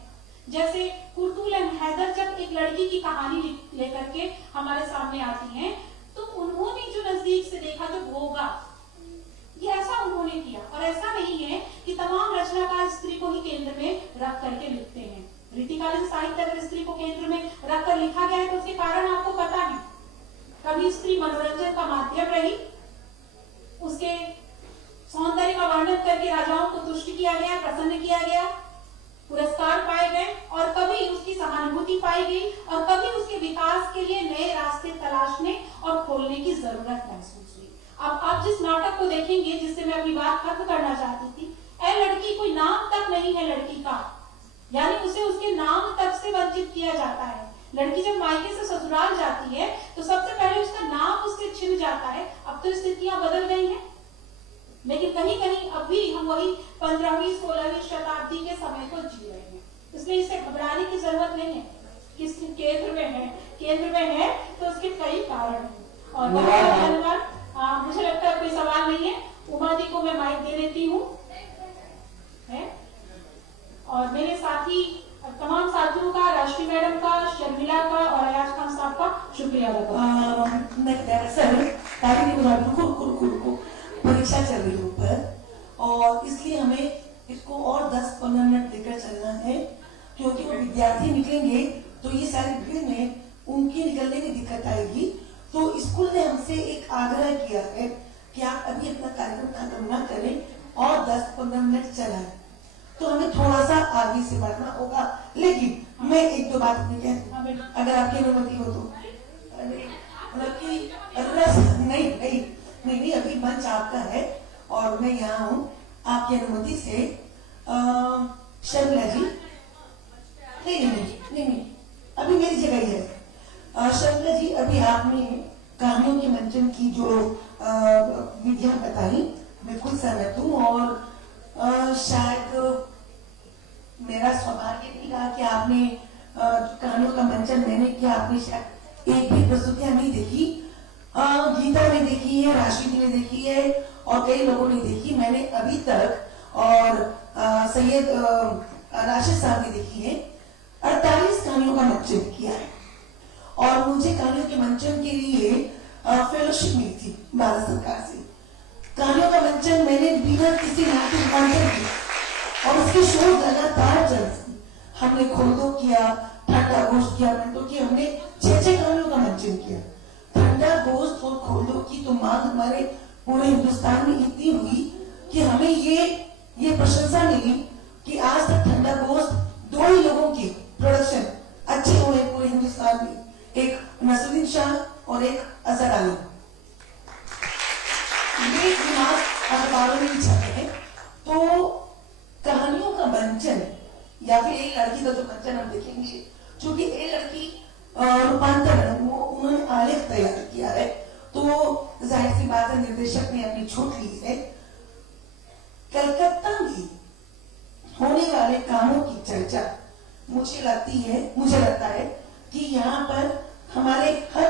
जैसे कुर्तुल हैदर जब एक लड़की की कहानी लेकर के हमारे सामने आती हैं, तो उन्होंने जो नजदीक से देखा, जो भोगा, ये ऐसा उन्होंने किया। और ऐसा नहीं है कि तमाम रचनाकार स्त्री को ही केंद्र में रख करके लिखते हैं। रीतिकालीन साहित्य अगर स्त्री को केंद्र में रख कर लिखा गया है तो उसके कारण आपको पता है। कभी स्त्री मनोरंजन का माध्यम रही, उसके सौंदर्य का वर्णन करके राजाओं को तुष्ट किया गया, प्रसन्न किया गया, पुरस्कार पाए गए, और कभी उसकी सहानुभूति पाई गई, और कभी उसके विकास के लिए नए रास्ते तलाशने और खोलने की जरूरत महसूस हुई। अब आप जिस नाटक को देखेंगे, जिससे मैं अपनी बात खत्म करना चाहती थी, ए लड़की, कोई नाम तक नहीं है लड़की का, यानी उसे उसके नाम तक से वंचित किया जाता है। लड़की जब मायके से ससुराल जाती है तो सबसे पहले उसका नाम उससे छिन जाता है। अब तो स्थितियां बदल गई हैं, लेकिन कहीं कहीं अभी हम वही 15वीं 16वीं शताब्दी के समय को जी रहे हैं। इसलिए इसे घबराने की जरूरत नहीं है। किस केंद्र में है तो उसके कई कारण हैं। और धन्यवाद। मुझे लगता है कोई सवाल नहीं है। उमा दी को मैं माइक दे देती हूँ, और मेरे साथी तमाम साथियों का, राष्ट्रीय मैडम का, शर्मिला का और अयाज खान साहब का शुक्रिया अदा करता हूं। परीक्षा चल रही है ऊपर और इसलिए हमें इसको और 10-15 मिनट लेकर चलना है, क्योंकि वो विद्यार्थी निकलेंगे तो ये सारी भीड़ में उनकी निकलने में दिक्कत आएगी। तो स्कूल ने हमसे एक आग्रह किया है कि आप अभी अपना कार्यक्रम खत्म ना करें और 10-15 मिनट चलाएं, तो हमें थोड़ा सा आगे से बढ़ना होगा। लेकिन मैं एक दो बात अपनी कह, अगर आपकी अनुमति हो तो। मतलब कि नहीं, अभी मंच आपका है और मैं यहाँ हूँ, आपकी अनुमति से। शर्मिला जी, नहीं, अभी मेरी जगह ही है। शर्मिला जी, अभी आपने कहानियों के मंचन की जो विधियां बताई, मैं खुद सहमत हूँ और शायद मेरा सौभाग्य नहीं रहा कि आपने कहानियों का मंचन मैंने किया, आपने शायद एक भी प्रस्तुतियां नहीं देखी। गीता ने देखी है, राशि ने देखी है और कई लोगों ने देखी, मैंने अभी तक और सैयद राशिद साहब ने देखी है। 48 कहानियों का मंचन किया है और मुझे कहानियों के मंचन के लिए फेलोशिप मिली थी भारत सरकार से। कहानियों का मंचन मैंने बिना किसी नाट्य रूपांतर के और उसकी शोध लगातार चल रही। हमने खोलदो किया, ठंडा गोश्त किया, मिनटों की, हमने 6 कहानियों का मंचन किया। ठंडा गोश्त और खोलदो की तो मांग हमारे पूरे हिंदुस्तान में इतनी हुई कि हमें ये प्रशंसा मिली कि आज तक ठंडा गोश्त 2 ही लोगों की प्रोडक्शन अच्छे हुए पूरे हिंदुस्तान में, एक नसरुद्दीन शाह और एक अजहर आलम। ये दिमाग अखबारों में छपे हैं। तो कहानियों का मंचन या फिर एक लड़की का जो मंचन हम देखेंगे, चूंकि एक लड़की रूपांतरण वो उन्होंने आलेख तैयार किया है, तो जाहिर सी बात है निर्देशक ने अपनी छूट ली है। कलकत्ता में होने वाले कामों की चर्चा मुझे लगता है कि यहाँ पर हमारे हर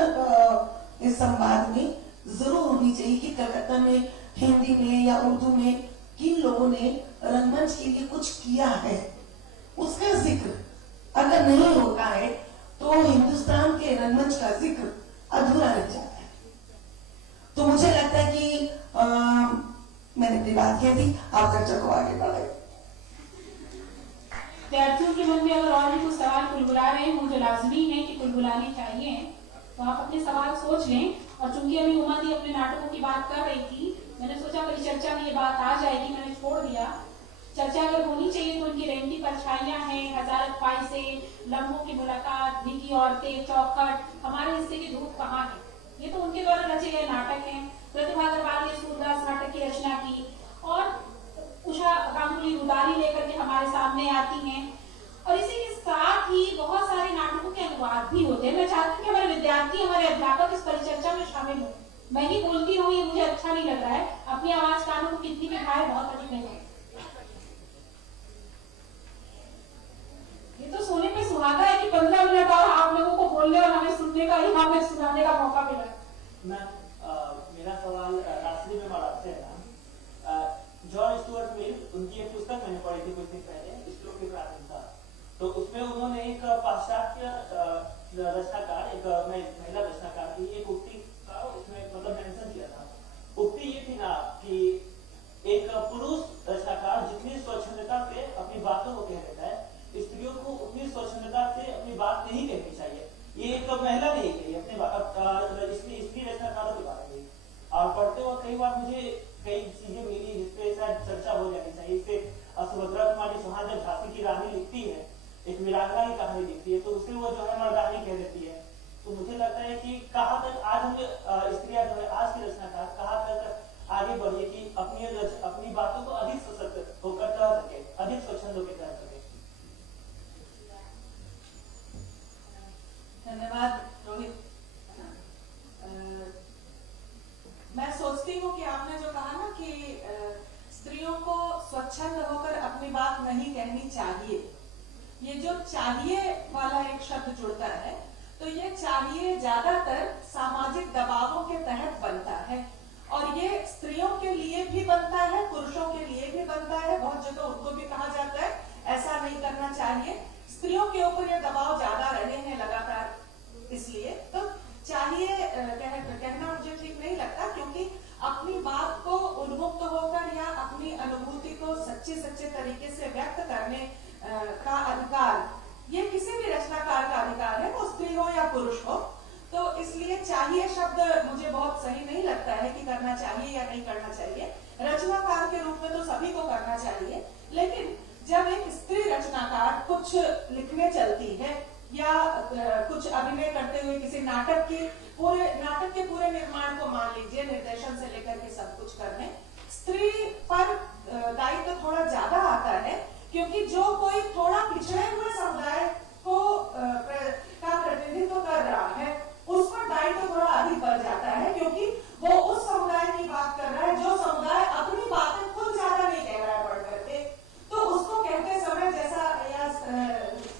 इस संवाद में जरूर होनी चाहिए कि कलकत्ता में हिंदी में या उर्दू में किन लोगों ने रंगमंच के लिए कुछ किया है, उसका जिक्र अगर नहीं होता है तो हिंदुस्तान के रंगमंच का जिक्र अधूरा रह जाता है। तो मुझे लगता है कि मैंने अपनी बात कह दी, आप चर्चा को आगे बढ़ाए। विद्यार्थियों के मन में अगर और भी कुछ सवाल कुलबुला रहे हैं, मुझे लाजमी है कि कुलबुलाने चाहिए, तो आप अपने सवाल सोच लें। और चूंकि अभी उमा दी अपने नाटकों की बात कर रही थी, मैंने सोचा परिचर्चा में ये बात आ जाएगी, मैंने छोड़ दिया। चर्चा अगर होनी चाहिए तो उनकी रेंटी परछाइयां हैं, हजारत ख्वाहिशें, लम्हों की मुलाकात, भीगी औरतें, चौखट, हमारे हिस्से की धूप कहाँ है, ये तो उनके द्वारा रचे गए नाटक हैं। प्रतिभा अग्रवाल ने सूरदास नाटक की रचना की और उषा गांगुली उदारी लेकर के हमारे सामने आती हैं। और इसी के साथ ही बहुत सारे नाटकों के अनुवाद भी होते हैं। मैं चाहती हूँ कि हमारे विद्यार्थी, हमारे अध्यापक इस परिचर्चा में शामिल हो। मैं ही बोलती रहूं, ये मुझे अच्छा नहीं लग रहा है। अपनी आवाज कानों को कितनी भी खाए, बहुत अधिक नहीं है। ये तो सोने पे सुहागा है कि 15 मिनट और आप लोगों को बोलने और हमें सुनने का, यहाँ पे सुनाने का मौका मिला। मेरा सवाल राष्ट्रीय में आपसे है। जॉन स्टुअर्ट मिल, उनकी एक पुस्तक मैंने पढ़ी थी कुछ दिन पहले, स्ट्रोक की प्राथमिकता। तो उसमें उन्होंने एक पाश्चात्य रचनाकार, एक महिला रचनाकार की एक उक्ति का उसमें मतलब मेंशन किया था। उक्ति ये थी ना कि एक पुरुष रचनाकार जितनी स्वच्छंदता से अपनी बातों को कह देता है, स्त्रियों को उतनी स्वच्छंदता से अपनी बात नहीं कहनी चाहिए। ये एक महिला ने कही अपने स्त्री रचनाकारों के बारे में। और पढ़ते वक्त कई बार मुझे कई चीजें मिली जिसपे शायद चर्चा हो जानी चाहिए। इससे सुभद्रा कुमारी चौहान जब झांसी की रानी लिखती है, एक वीरांगना की कहानी लिखती है, तो उसे वो जो है मर्दानी कह देती है। तो मुझे लगता है कि कहाँ तक आज हम स्त्रियां जो है, आज की रचनाकार कहाँ तक आगे बढ़िए कि अपनी बातों को अधिक सशक्त होकर कह सके, अधिक स्वच्छंद होकर कह सके। धन्यवाद रोहित। मैं सोचती हूँ कि आपने जो कहा ना कि स्त्रियों को स्वच्छंद होकर अपनी बात नहीं कहनी चाहिए, ये जो चाहिए वाला एक शब्द जुड़ता है, तो ये चाहिए ज्यादातर सामाजिक दबावों के तहत बनता है। और ये स्त्रियों के लिए भी बनता है, पुरुषों के लिए भी बनता है। बहुत जगह उनको भी कहा जाता है ऐसा नहीं करना चाहिए। स्त्रियों चाहिए। लेकिन जब एक स्त्री रचनाकार कुछ लिखने चलती है या कुछ अभिनय करते हुए किसी नाटक के पूरे निर्माण को मान लीजिए, निर्देशन से लेकर के सब कुछ करने, स्त्री पर दायित्व तो थोड़ा ज्यादा आता है, क्योंकि जो कोई थोड़ा पिछड़े हुए समुदाय को का प्रतिनिधित्व कर रहा है उस पर दायित्व थोड़ा अधिक बढ़ जाता है, क्योंकि वो उस समुदाय की बात कर रहा है जो समुदाय अपनी बातें खुद ज्यादा नहीं कह रहा है पढ़ करके। तो उसको कहते समय, जैसा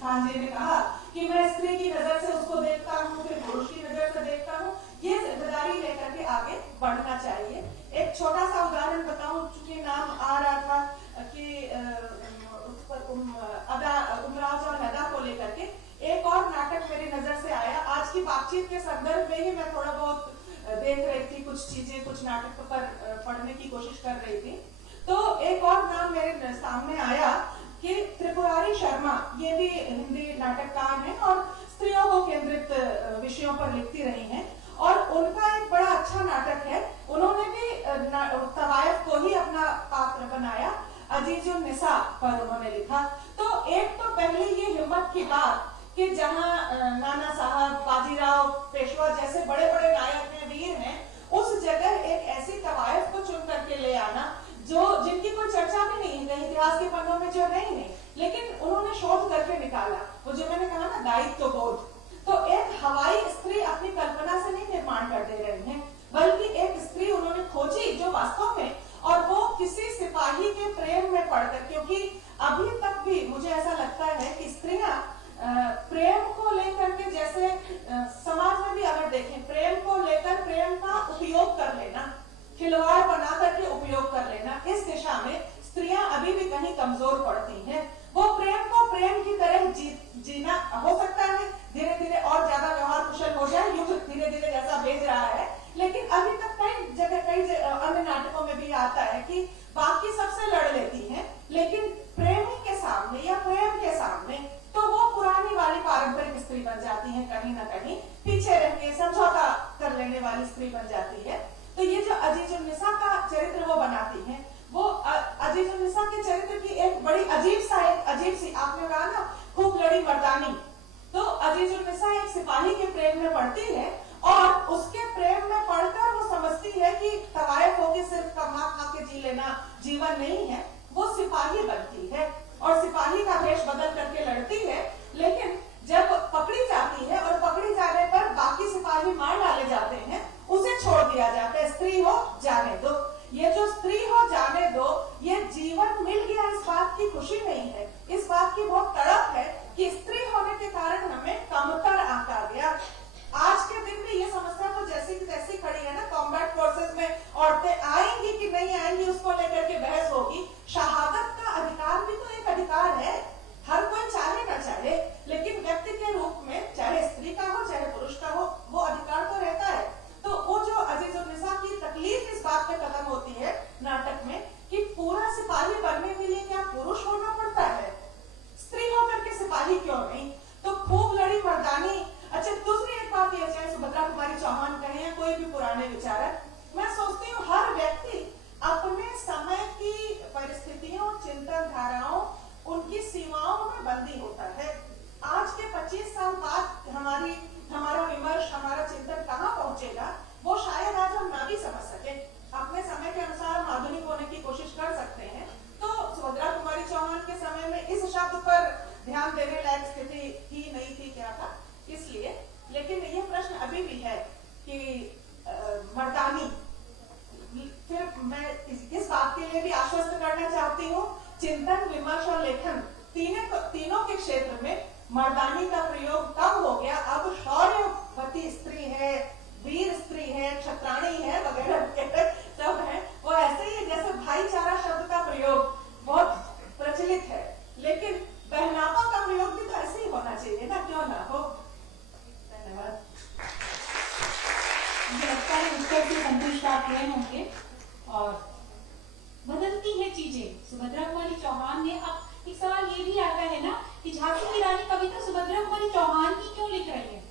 खान जी ने कहा कि मैं स्त्री की नजर से उसको देखता हूँ, फिर पुरुष की नजर से देखता हूँ, ये जिम्मेदारी लेकर के आगे बढ़ना चाहिए। एक छोटा सा उदाहरण बताऊं, चूंकि नाम आ रहा था कि उमराव और नदा को लेकर के एक और नाटक मेरी नजर से आया। आज की बातचीत के संदर्भ में ही मैं थोड़ा बहुत देख रही थी, कुछ चीजें, कुछ नाटक पर पढ़ने की कोशिश कर रही थी, तो एक और नाम मेरे सामने आया कि त्रिपुरारी शर्मा, ये भी हिंदी नाटककार हैं और स्त्रियों को केंद्रित विषयों पर लिखती रही हैं, और उनका एक बड़ा अच्छा नाटक है। उन्होंने भी तवायफ को ही अपना पात्र बनाया, अजीजुन निसा पर उन्होंने लिखा। तो एक तो पहले ये हिम्मत की बात कि जहां नाना साहब, बाजीराव, पेशवा जैसे बड़े बड़े नायक हैं, वीर हैं, उस जगह एक ऐसी तवायफ को चुन करके ले आना जो जिनकी कोई चर्चा भी नहीं है इतिहास के पन्नों में, जो नहीं है, लेकिन उन्होंने शोध करके निकाला। वो जो मैंने कहा ना, दायित्व बोध, तो एक हवाई स्त्री अपनी कल्पना से नहीं निर्माण कर दे रही है, बल्कि एक स्त्री उन्होंने खोजी जो वास्तव में, और वो किसी सिपाही के प्रेम में पड़कर, क्योंकि अभी तक भी मुझे ऐसा लगता है कि स्त्रियां प्रेम को लेकर के, जैसे समाज में भी अगर देखें, प्रेम को लेकर प्रेम का उपयोग कर लेना, खिलवाड़ बना करके उपयोग कर लेना, इस दिशा में स्त्रियां अभी भी कहीं कमजोर पड़ती हैं। वो प्रेम को प्रेम की तरह जीना हो सकता है, धीरे धीरे और ज्यादा व्यवहार कुशल हो जाए, युग धीरे धीरे जैसा भेज रहा है, लेकिन अभी तक कई अन्य नाटकों में भी आता है कि बाकी सबसे लड़ लेती हैं, लेकिन प्रेमी के सामने या प्रेम के सामने तो वो पुरानी वाली पारंपरिक स्त्री बन जाती है, कहीं ना कहीं पीछे रह के समझौता कर लेने वाली स्त्री बन जाती है। तो ये जो अजीजुन निसा का चरित्र वो बनाती है, वो अजीजुन निसा के चरित्र की एक बड़ी अजीब सी आपने कहा ना, खूब लड़ी मर्दानी, तो अजीजुन निसा एक सिपाही के प्रेम में पड़ती है, और उसके प्रेम में पढ़कर वो समझती है कि तवायफ होके सिर्फ कमा खा के जी लेना जीवन नहीं है, वो सिपाही बनती है और सिपाही का वेश बदल करके लड़ती है। लेकिन जब पकड़ी जाती है और पकड़ी जाने पर बाकी सिपाही मार डाले जाते हैं, उसे छोड़ दिया जाता है, स्त्री हो जाने दो। ये जो स्त्री हो जाने दो, ये जीवन मिल गया, इस बात की खुशी नहीं है, इस बात की बहुत तड़प है कि स्त्री होने के कारण हमें कमतर आंका गया। आज के दिन में ये समस्या तो जैसी की तैसी खड़ी है ना, कॉम्बैट फोर्सेस में औरतें आएंगी कि नहीं आएंगी उसको लेकर के बहस होगी। शहादत का अधिकार भी तो एक अधिकार है, हर कोई चाहे ना चाहे, लेकिन व्यक्ति के रूप में, चाहे स्त्री का हो चाहे पुरुष का हो, वो अधिकार तो रहता है। तो वो जो अजीजुन निसा की तकलीफ इस बात पे खत्म होती है नाटक में कि पूरा सिपाही बनने के लिए क्या पुरुष होना पड़ता है, स्त्री होकर के सिपाही क्यों नहीं? तो खूब लड़ी मर्दानी। अच्छा, दूसरी एक बात ये, चाहे सुभद्रा कुमारी चौहान कहें या कोई भी पुराने विचारक, मैं सोचती हूँ हर व्यक्ति अपने समय की परिस्थितियों, चिंतन धाराओं, उनकी सीमाओं में बंदी होता है। आज के 25 साल बाद हमारा विमर्श, हमारा चिंतन कहाँ पहुंचेगा, वो शायद आज हम ना भी समझ सके। अपने समय के अनुसार हम आधुनिक होने की कोशिश कर सकते हैं। तो सुभद्रा कुमारी चौहान के समय में इस शब्द पर ध्यान देने लायक स्थिति ही नहीं थी, क्या था, इसलिए। लेकिन ये प्रश्न अभी भी है कि मर्दानी, फिर मैं इस बात के लिए भी आश्वस्त करना चाहती हूँ, चिंतन, विमर्श और लेखन तीनों के क्षेत्र में मर्दानी का प्रयोग कम हो गया। अब शौर्यवती स्त्री है, वीर स्त्री है, क्षत्राणी है, वगैरह सब है, वो ऐसे ही जैसे भाईचारा शब्द का प्रयोग बहुत प्रचलित है, लेकिन बहनापा का प्रयोग भी तो ऐसे ही होना चाहिए ना, क्यों ना हो। धन्यवाद। मुझे लगता है उत्तर से संतुष्ट आप रहे होंगे। और बदलती है चीजें। सुभद्रा कुमारी चौहान ने, अब एक सवाल ये भी आता है ना कि झांसी की रानी कविता सुभद्रा कुमारी चौहान की क्यों लिख रही है?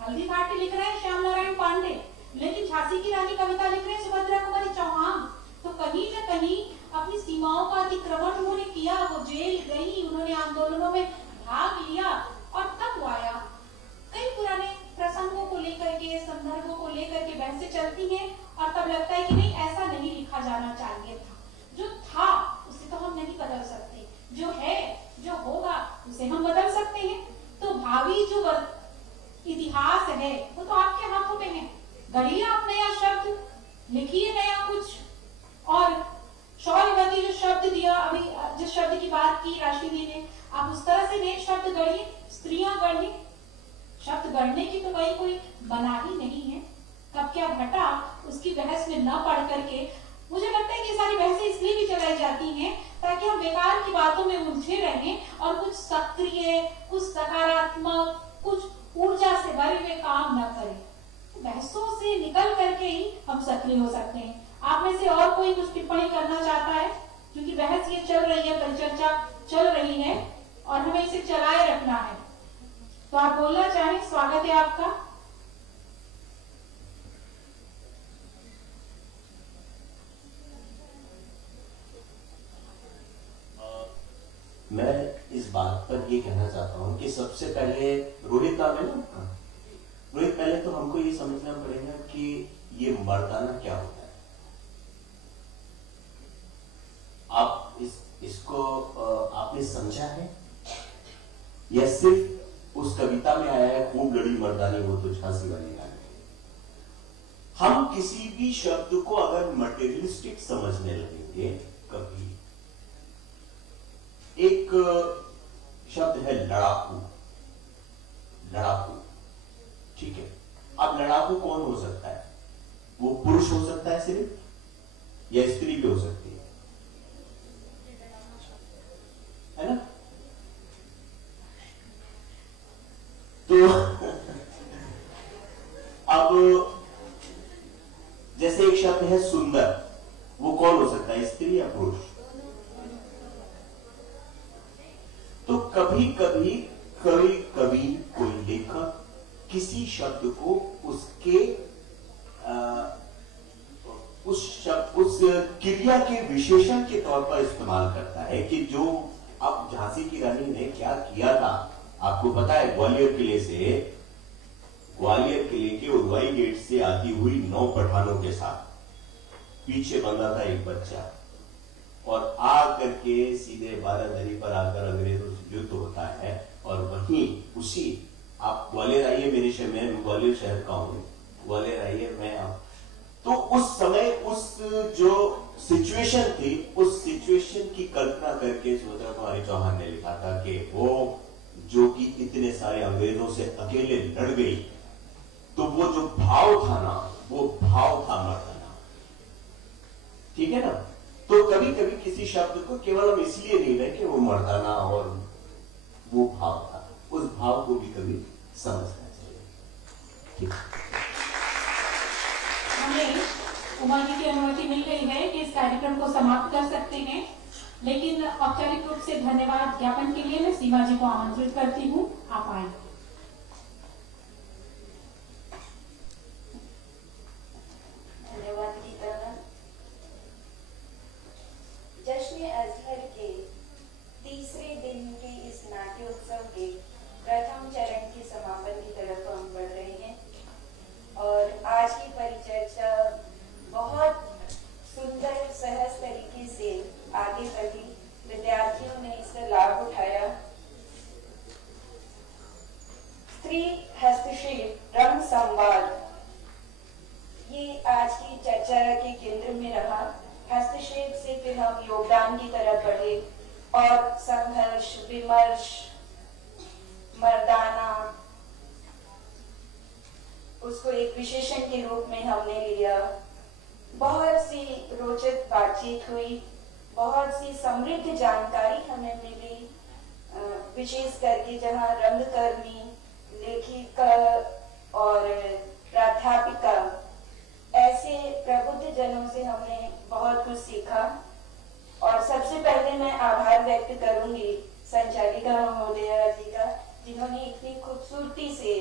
हल्दी घाटी लिख रहे हैं श्याम नारायण पांडे, लेकिन झांसी की रानी कविता लिख रहे हैं सुभद्रा कुमारी चौहान। तो कहीं न कहीं अपनी सीमाओं का अतिक्रमण चलती हैं और तब लगता है कि नहीं ऐसा नहीं लिखा जाना चाहिए था। जो था उसे तो हम नहीं बदल सकते, जो है जो होगा उसे हम बदल सकते हैं। तो भावी जो इतिहास है वो तो आपके हाथों में है। गढ़िए आप नया शब्द, लिखिए नया कुछ। और शौर्यवती जो शब्द दिया, अभी जिस शब्द की बात की राशि दी ने, आप उस तरह से नए शब्द गढ़िए, स्त्रियां गढ़िए। शब्द गढ़ने की तो कोई बना ही नहीं है। कब क्या घटा उसकी बहस में न पढ़ करके मुझे लगता है कि सारी बहसें इसलिए भी चलाई जाती हैं ताकि हम बेकार की बातों में उलझे रहें और कुछ सक्रिय, कुछ सकारात्मक, कुछ ऊर्जा से भरे हुए काम न करें। बहसों से निकल करके ही हम सक्रिय हो सकते हैं। आप में से और कोई कुछ टिप्पणी करना चाहता है? क्योंकि बहस ये चल रही है, परिचर्चा चल रही है और हमें इसे चलाए रखना है। तो आप बोलना चाहें, स्वागत है आपका। मैं इस बात पर ये कहना चाहता हूं कि सबसे पहले रोहित नाम है ना, रोहित, पहले तो हमको ये समझना पड़ेगा कि ये मर्दाना क्या होता है। आप इसको आपने समझा है या सिर्फ उस कविता में आया है खूब लड़ी मर्दानी वो तो झांसी वाली गाने। हम किसी भी शब्द को अगर मटेरियलिस्टिक समझने लगेंगे, कभी एक शब्द है लड़ाकू, लड़ाकू, ठीक है। अब लड़ाकू कौन हो सकता है? वो पुरुष हो सकता है सिर्फ, या स्त्री भी हो सकती है ना? तो अब जैसे एक शब्द है सुंदर, वो कौन हो सकता है, स्त्री या पुरुष? तो कभी कभी कोई लेखक किसी शब्द को उसके उस क्रिया के विशेषण के तौर पर इस्तेमाल करता है कि जो अब झांसी की रानी ने क्या किया था आपको पता है। ग्वालियर किले के उदवाई गेट से आती हुई 9 पठानों के साथ पीछे बंधा था एक बच्चा, और आ करके सीधे बारादरी पर आकर अंग्रेजों से युद्ध होता है। और वहीं उसी, आप ग्वालियर आइए मेरे शहर में, ग्वालियर शहर का हूं, ग्वालियर आइए मैं आप, तो उस समय उस जो सिचुएशन थी, उस सिचुएशन की कल्पना करके सुभद्रा कुमारी चौहान ने लिखा था कि वो जो कि इतने सारे अंग्रेजों से अकेले लड़ गई, तो वो जो भाव था ना, वो भाव था मर्दाना, ठीक है ना। तो कभी कभी किसी शब्द को केवल हम इसलिए नहीं रहे कि वो मर्दाना और वो भाव था, उस भाव को भी कभी समझना चाहिए, ठीक। हमें उमा जी की अनुमति मिल गई है कि इस कार्यक्रम को समाप्त कर सकते हैं, लेकिन औपचारिक रूप से धन्यवाद ज्ञापन के लिए मैं सीमा जी को आमंत्रित करती हूँ, आप आए। धन्यवाद गीता मैम। जश्न अजहर के तीसरे दिन के इस नाट्योत्सव के प्रथम चरण के समापन की तरफ हम बढ़ रहे हैं और आज की परिचर्चा बहुत सुंदर सहज तरीके से आगे बढ़ी। विद्यार्थियों ने इसका लाभ उठाया। स्त्री हस्तक्षेप, रंग संवाद, ये आज की चर्चा के केंद्र में रहा। हस्तक्षेप से फिर हम योगदान की तरफ बढ़े और संघर्ष, विमर्श, मर्दाना, उसको एक विशेषण के रूप में हमने लिया। बहुत सी रोचक बातचीत हुई, बहुत सी समृद्ध जानकारी हमें मिली, विशेष करके जहाँ रंगकर्मी, लेखिका और प्राध्यापिका ऐसे प्रबुद्ध जनों से हमने बहुत कुछ सीखा। और सबसे पहले मैं आभार व्यक्त करूंगी संचालिका महोदया जी का, जिन्होंने इतनी खूबसूरती से,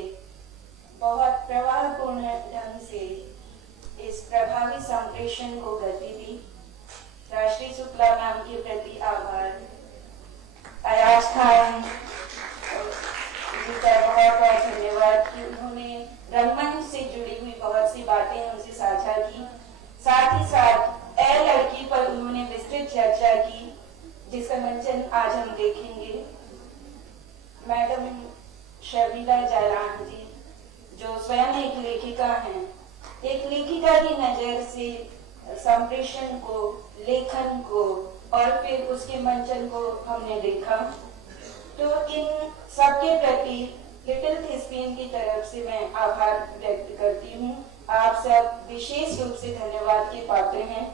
बहुत प्रवाहपूर्ण ढंग से इस प्रभावी संप्रेषण को गति दी। राष्ट्रीय शुक्ला मैम के प्रति आभार। अयाज खान जी का बहुत बहुत धन्यवाद कि उन्होंने रंगमंच से जुड़ी हुई बहुत बहुत सी बातें हमसे साझा की। साथ ही साथ ए लड़की पर उन्होंने विस्तृत चर्चा की, जिसका मंचन आज हम देखेंगे। मैडम शर्मिला जायरान जी, जो स्वयं एक लेखिका हैं, एक लेखिका की नजर से संप्रेषण को, लेखन को और फिर उसके मंचन को हमने देखा। तो इन सबके प्रति लिटिल थिस्पियन की तरफ से मैं आभार व्यक्त करती हूँ। आप सब विशेष रूप से धन्यवाद के पात्र हैं।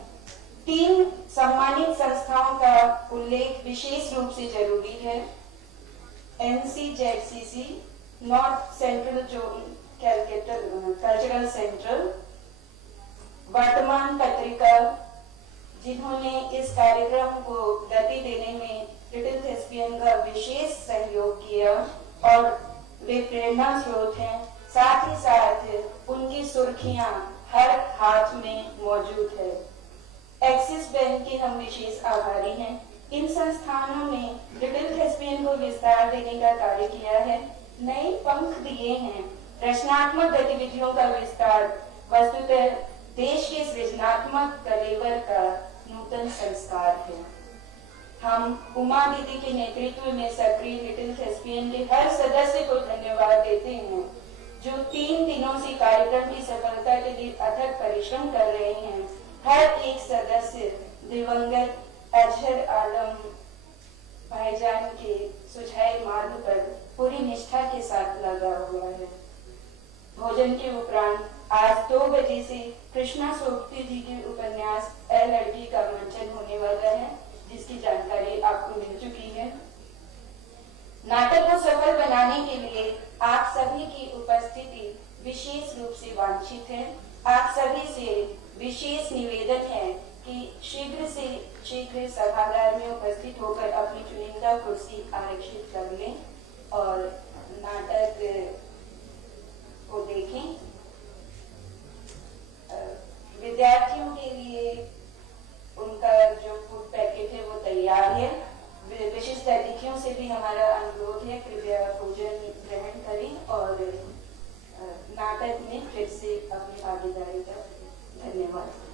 3 सम्मानित संस्थाओं का उल्लेख विशेष रूप से जरूरी है। NCZCC, north central zone cultural central, वर्तमान पत्रिका, जिन्होंने इस कार्यक्रम को गति देने में लिटिल थिस्पियन का विशेष सहयोग किया और वे प्रेरणा स्रोत हैं। साथ ही साथ उनकी सुर्खियां हर हाथ में मौजूद है। एक्सिस बैंक के हम विशेष आभारी हैं। इन संस्थानों ने लिटिल थिस्पियन को विस्तार देने का कार्य किया है, नए पंख दिए हैं। रचनात्मक गतिविधियों का विस्तार वस्तुतः देश के सृजनात्मक कलेवर का नूतन संस्कार है। हम उमा दीदी के नेतृत्व में सक्रिय लिटिल थिस्पियन के हर सदस्य को धन्यवाद देते हैं, जो 3 दिनों से कार्यक्रम की सफलता के लिए अथक परिश्रम कर रहे हैं। हर एक सदस्य दिवंगत अजहर आलम भाईजान के सुझाए मार्ग पर पूरी निष्ठा के साथ लगा हुआ है। भोजन के उपरांत आज 2 बजे से कृष्णा सोपती जी के उपन्यास ए लड़की का मंचन होने वाला है, जिसकी जानकारी आपको मिल चुकी है। नाटक को सफल बनाने के लिए आप सभी की उपस्थिति विशेष रूप से वांछित है। आप सभी से विशेष निवेदन है कि शीघ्र से शीघ्र सभागार में उपस्थित होकर अपनी चुनिंदा कुर्सी आरक्षित कर लें और नाटक को देखें। विद्यार्थियों के लिए उनका जो फूड पैकेट है वो तैयार है। विशिष्ट अतिथियों से भी हमारा अनुरोध है, कृपया भोजन ग्रहण करें और नाटक में फिर से अपनी भागीदारी का धन्यवाद।